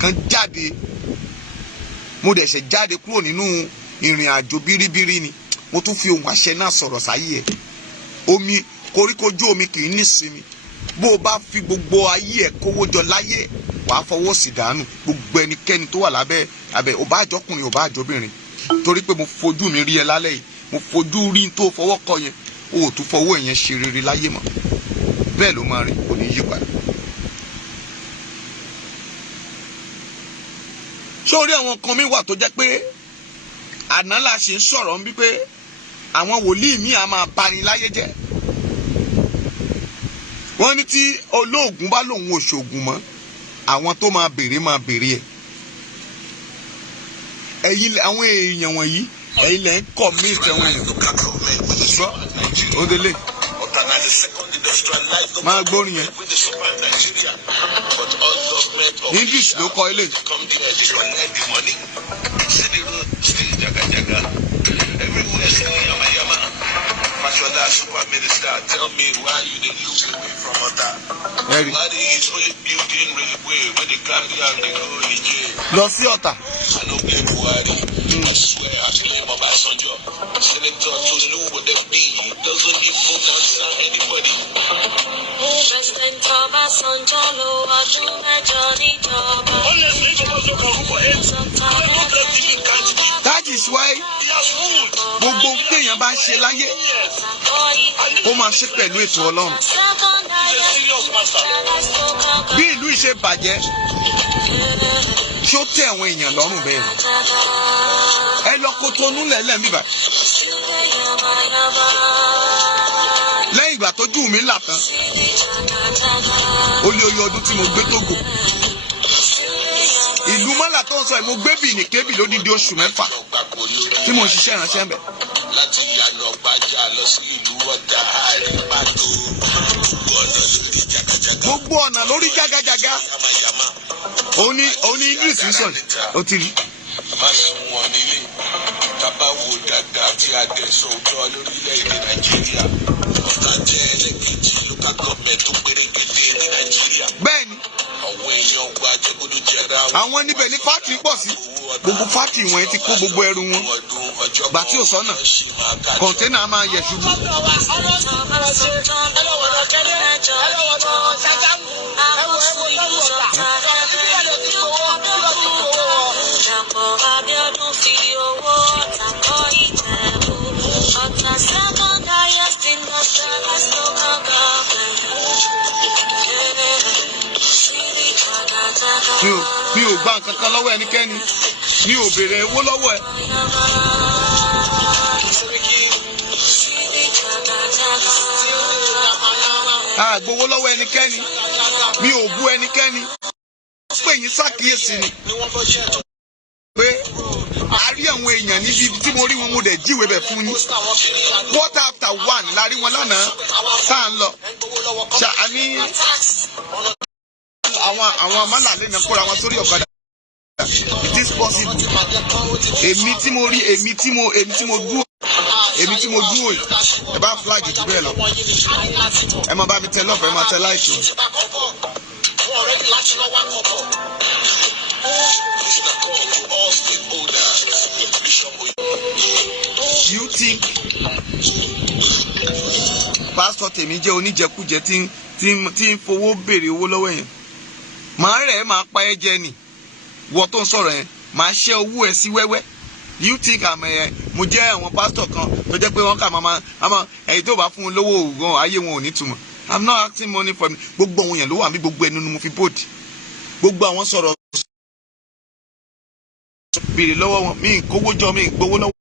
kan jáde. mo dẹ̀ ṣe jáde kúrò nínú ìrìn àjò bíríbírí ni mo tún fi ohun àṣẹ náà sọ̀rọ̀ sáyé ẹ̀. omi koríkojú omi kì í nísinmi. bó o bá fi gbogbo ayé ẹ̀ kówó jọ láyé wàá fọwọ́ sí dànù gbogbo ẹnikẹ́ni tó wà lábẹ́ ò bá àjọkùnrin ò bá àjọbìnrin. torí pé mo fojú mi rí ẹ lálẹ́ yìí, mo fojú rí tó fọwọ́ kọ yẹn, o ò tún fọwọ́ yẹn ṣe rere láyé mọ́. bẹ́ẹ̀ ló máa rí, kò ní yí padà. sórí àwọn kan mi wà tó jẹ́ pé àná la ṣe ń sọ̀rọ̀ ń bí pé àwọn wòlíì míì á máa bani láyé jẹ́. wọ́n ní tí olóògùn bá lòun ò ṣògùn mọ́, àwọn tó máa béèrè ẹ̀. ẹ̀yin àwọn èèyàn wọ̀nyí, ẹ̀yin lẹ́ ń kọ̀ mí ìtẹ̀wọ̀n èèyàn. gbọ́ ó délé máa gbórin yẹn. English ló kọ ilé. Fashola super minister, tell me why you dey look away from other. Why they is building railway when they come here and they go in jail. Lọ sí Ọ̀tà. I no blame Buhari. I swear I blame Obasanjo. Senator Tolu dem be doesn't even concern anybody. President Obasanjo ló ọdún mẹ́jọ níjọba. Honestly, Obasanjo kan rúbọ That is why gbogbo téèyàn bá ń ṣe láyé ó máa ṣe pẹ̀lú ètò Ọlọ́run. Bí ìlú yìí ṣe bàjẹ́ ṣé ó tẹ́ àwọn èèyàn lọ́rùn bẹ́ẹ̀? Ẹ lọ Kotonu lẹ́lẹ́ mi bá. Lẹ́yìn ìgbà tó jù mí là tán, ó lé oyè ọdún tí mo gbé Tógò. Ìlú mọ́là tó ń sọ ẹ̀ mo gbé Bìní Kébì lódìdí oṣù 6 tí mo ń ṣiṣẹ́ ìránṣẹ́ ń bẹ̀. Láti ìyànà ọgbàjà lọ sí ìlú Ọ̀tà àríwájú gbogbo ọ̀nà lórí jágájágá. Òun ni English ń sọ̀rọ̀, ó ti rí. Má sùn wọn nílé, tábà wò dáadáa tí a dẹ̀ sọ òótọ́ lórílẹ̀‐èdè Nàìjíríà. Ọ̀tà jẹ́ ẹlẹ́kejì local government tó pérégedé ní Nàìjíríà. Bẹ́ẹ̀ni. Àwọn èèyàn gba àjẹgbódò jẹra. Àwọn níbẹ̀ ní fátìrì pọ̀ sí. Gbogbo fátìrì wọn ti kó gbogbo ẹrù wọn. Gbà tí ò sọ́nà, kọ̀ǹténà máa yẹ̀ ṣubú. Mi ò gba nǹkan kan lọ́wọ́ ẹnikẹ́ni, mi ò béèrè owó lọ́wọ́ ẹ. A gbowó lọ́wọ́ ẹnikẹ́ni, mi ò bú ẹnikẹ́ni. Ó pè yín ṣàkíyèsí ni pé a rí àwọn èèyàn níbi tí mo rí wọn, mo dẹ̀ jíwèé bẹ̀ fún yín. Quarter after 1 la rí wọn lánàá tá à ń lọ. Ṣàní àwọn amálàlẹ́ náà kóra wọn sórí ọ̀kadà. It is possible. Èmi tí mo dúró yìí, ẹ bá flag jù bẹ́ẹ̀ lọ. Ẹ máa bá mi tẹ lọ́fẹ̀ẹ́, ẹ máa tẹ láìkì. Do you think Pastor tèmi jẹ́ oníjẹkújẹ tí ń fowó béèrè owó lọ́wọ́ yẹn? Màá rẹ̀ ẹ́ máa pa ẹ́ jẹ ni. Wọ́n tó ń sọ̀rọ̀ yẹn, màá ṣẹ́ owó ẹ sí wẹ́wẹ́. You think mo jẹ́ àwọn pastor kan tó jẹ́ pé wọ́n kà máa ẹ̀yìn tó bá fún un lówó òògùn ayé wọn ò ní túmọ̀. I'm not asking money from gbogbo àwọn èèyàn ló wà mí, gbogbo ẹnu ni mo fi bòdì. Gbogbo àwọn sọ̀rọ̀ béèrè lọ́wọ́ wọn, mi ì kówó jọ, mi ì gbowó lọ́wọ́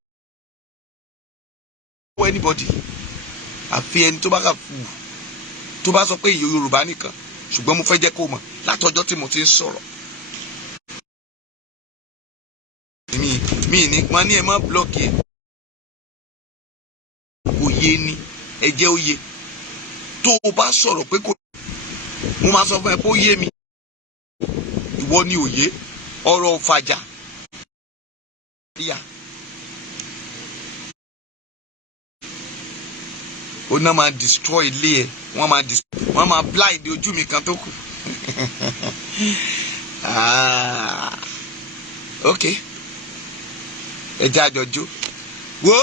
anybody. Àfi ẹni tó bá kà fù tó bá sọ pé Yorùbá nìkan, ṣùgbọ́n mo fẹ́ jẹ́ kó mọ̀ látọjọ́ tí mo ti ń sọ̀rọ̀. Mi ní ma ní ẹ má blọọkì ẹ. Òye ni ẹ jẹ́ òye. Tó o bá sọ̀rọ̀ pé kò, mo máa sọ fún ẹ pé ó yé mi. Ìwọ ni òye, ọ̀rọ̀ òfàjà. Ó náà máa destroy ilé ẹ, wọ́n máa blind ojú mi kan tó kù. Okay. Ẹ jẹ́ àjọjó. Wo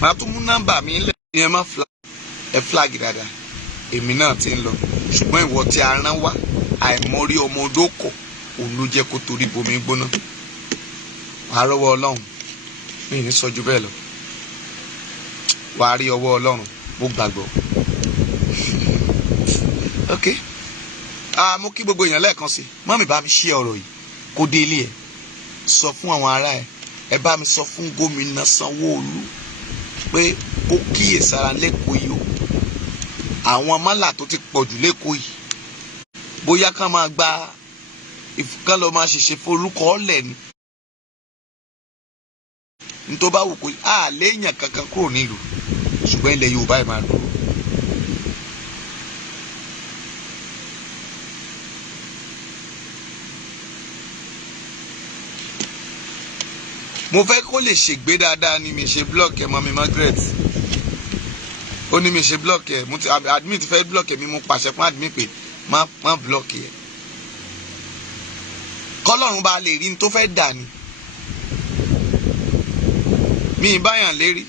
màá tún mú nọ́mbà mi lẹ̀ ní ẹ má flag dáadáa. Èmi náà ti ń lọ, ṣùgbọ́n ìwọ tí a rán wá àìmọ̀rí ọmọ odókò òun ló jẹ́ kó torí bomi gbóná. Wàá rọ́wọ́ Ọlọ́run, mi ní sọ ju bẹ́ẹ̀ lọ. Wàá rí ọwọ́ Ọlọ́run, mo gbàgbọ́. ok mo kí gbogbo èèyàn lẹ́ẹ̀kan sí mọ́mì bá mi ṣe ọ̀rọ̀ yìí kó dé ilé ẹ̀ sọ fún àwọn ará ẹ̀ ẹ bá mi sọ fún gómìnà Sanwó-Olú pé ó kíyèsára lẹ́kọ̀ọ́ yìí o àwọn mọ́là tó ti pọ̀ jù lẹ́kọ̀ọ́ yìí bóyá ká máa gba ìfúkán lọ máa ṣèṣe forúkọ ọ̀lẹ̀ ni nítorí bá wù kó léèyàn kankan kúrò nílùú ṣùgbọ́n ilẹ̀ Yorùbá ẹ̀ máa dúró. mo fẹ́ kó lè ṣègbé dáadáa ni mi ṣe block ẹ̀ mọ́mi Margaret ó ní mi ṣe block ẹ̀ admin ti fẹ́ block ẹ̀ mi mo pàṣẹ fún admin pé má block ẹ̀ kọ́lọ́run bá lè rí ní tó fẹ́ dà ní mi báyàn lérí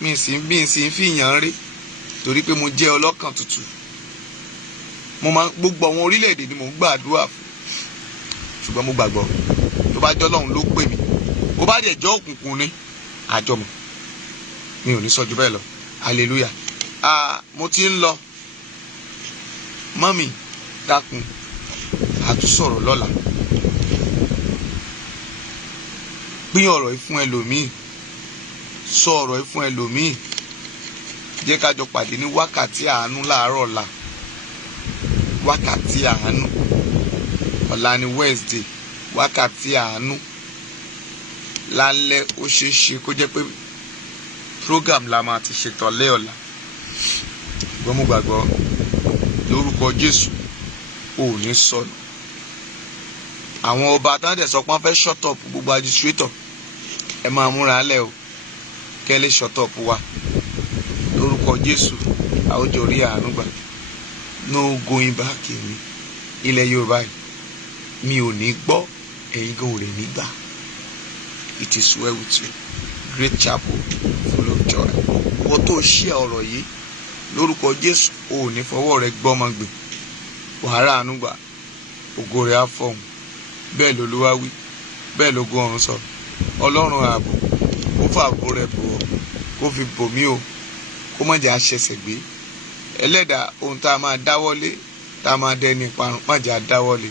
mi sì ń fi yàn rí torí pé mo jẹ́ ọlọ́kàn tútù mo máa gbogbo àwọn orílẹ̀-èdè ni mo ń gbàdúrà fún ṣùgbọ́n mo gbàgbọ́ tó bá jọ́ lọ́run ló pè mí bó bá dẹ̀ jọ́ òkùnkùn ní àjọmọ̀ mi ò ní sọ ju bẹ́ẹ̀ lọ hallelujah mo ti ń lọ mọ́mì dákun àtúnṣọ̀rọ̀ lọ́la pín ọ̀rọ̀ yìí fún ẹlòmíì sọ ọ̀rọ̀ yìí fún ẹlòmíì jẹ́ ká jọ pàdé ní wákàtí àánú láàárọ̀ ọ̀la wákàtí àánú ọ̀la ní Wednesday wákàtí àánú lálẹ́ ó ṣeé ṣe kó jẹ́ pé program la máa ti ṣètò lé ọ̀la ṣùgbọ́n mo gbàgbọ́ lórúkọ Jésù ò ní sọnù àwọn ọba tán dẹ̀ sọ pé wọ́n fẹ́ shut up gbogbo administrator ẹ máa múra lẹ̀ o kẹ́ lè shut up wa lórúkọ Jésù àwùjọ rí àánú gbà no going back mi ilẹ̀ Yorùbá yìí mi ò ní gbọ́ ẹ̀yin gan ò rẹ̀ nígbà. It is well with you. Great chapel full of joy. Wọ́n tó ṣí ọ̀rọ̀ yìí lórúkọ Jésù ò ní fọwọ́ rẹ gbọ́mọgbè wàhálà ànúgbà ògo rẹ̀ á fọ̀hún bẹ́ẹ̀ l'Olúwa wí bẹ́ẹ̀ lógo ọ̀run sọ Ọlọ́run ààbò kó fàbò rẹ̀ bò ọ́ kó fi bò mí o kó má jẹ́ àṣẹṣẹ̀ gbé ẹlẹ́dàá ohun tá a máa dáwọ́lé tá a máa dẹni ìparun má jẹ́ àdáwọ́lé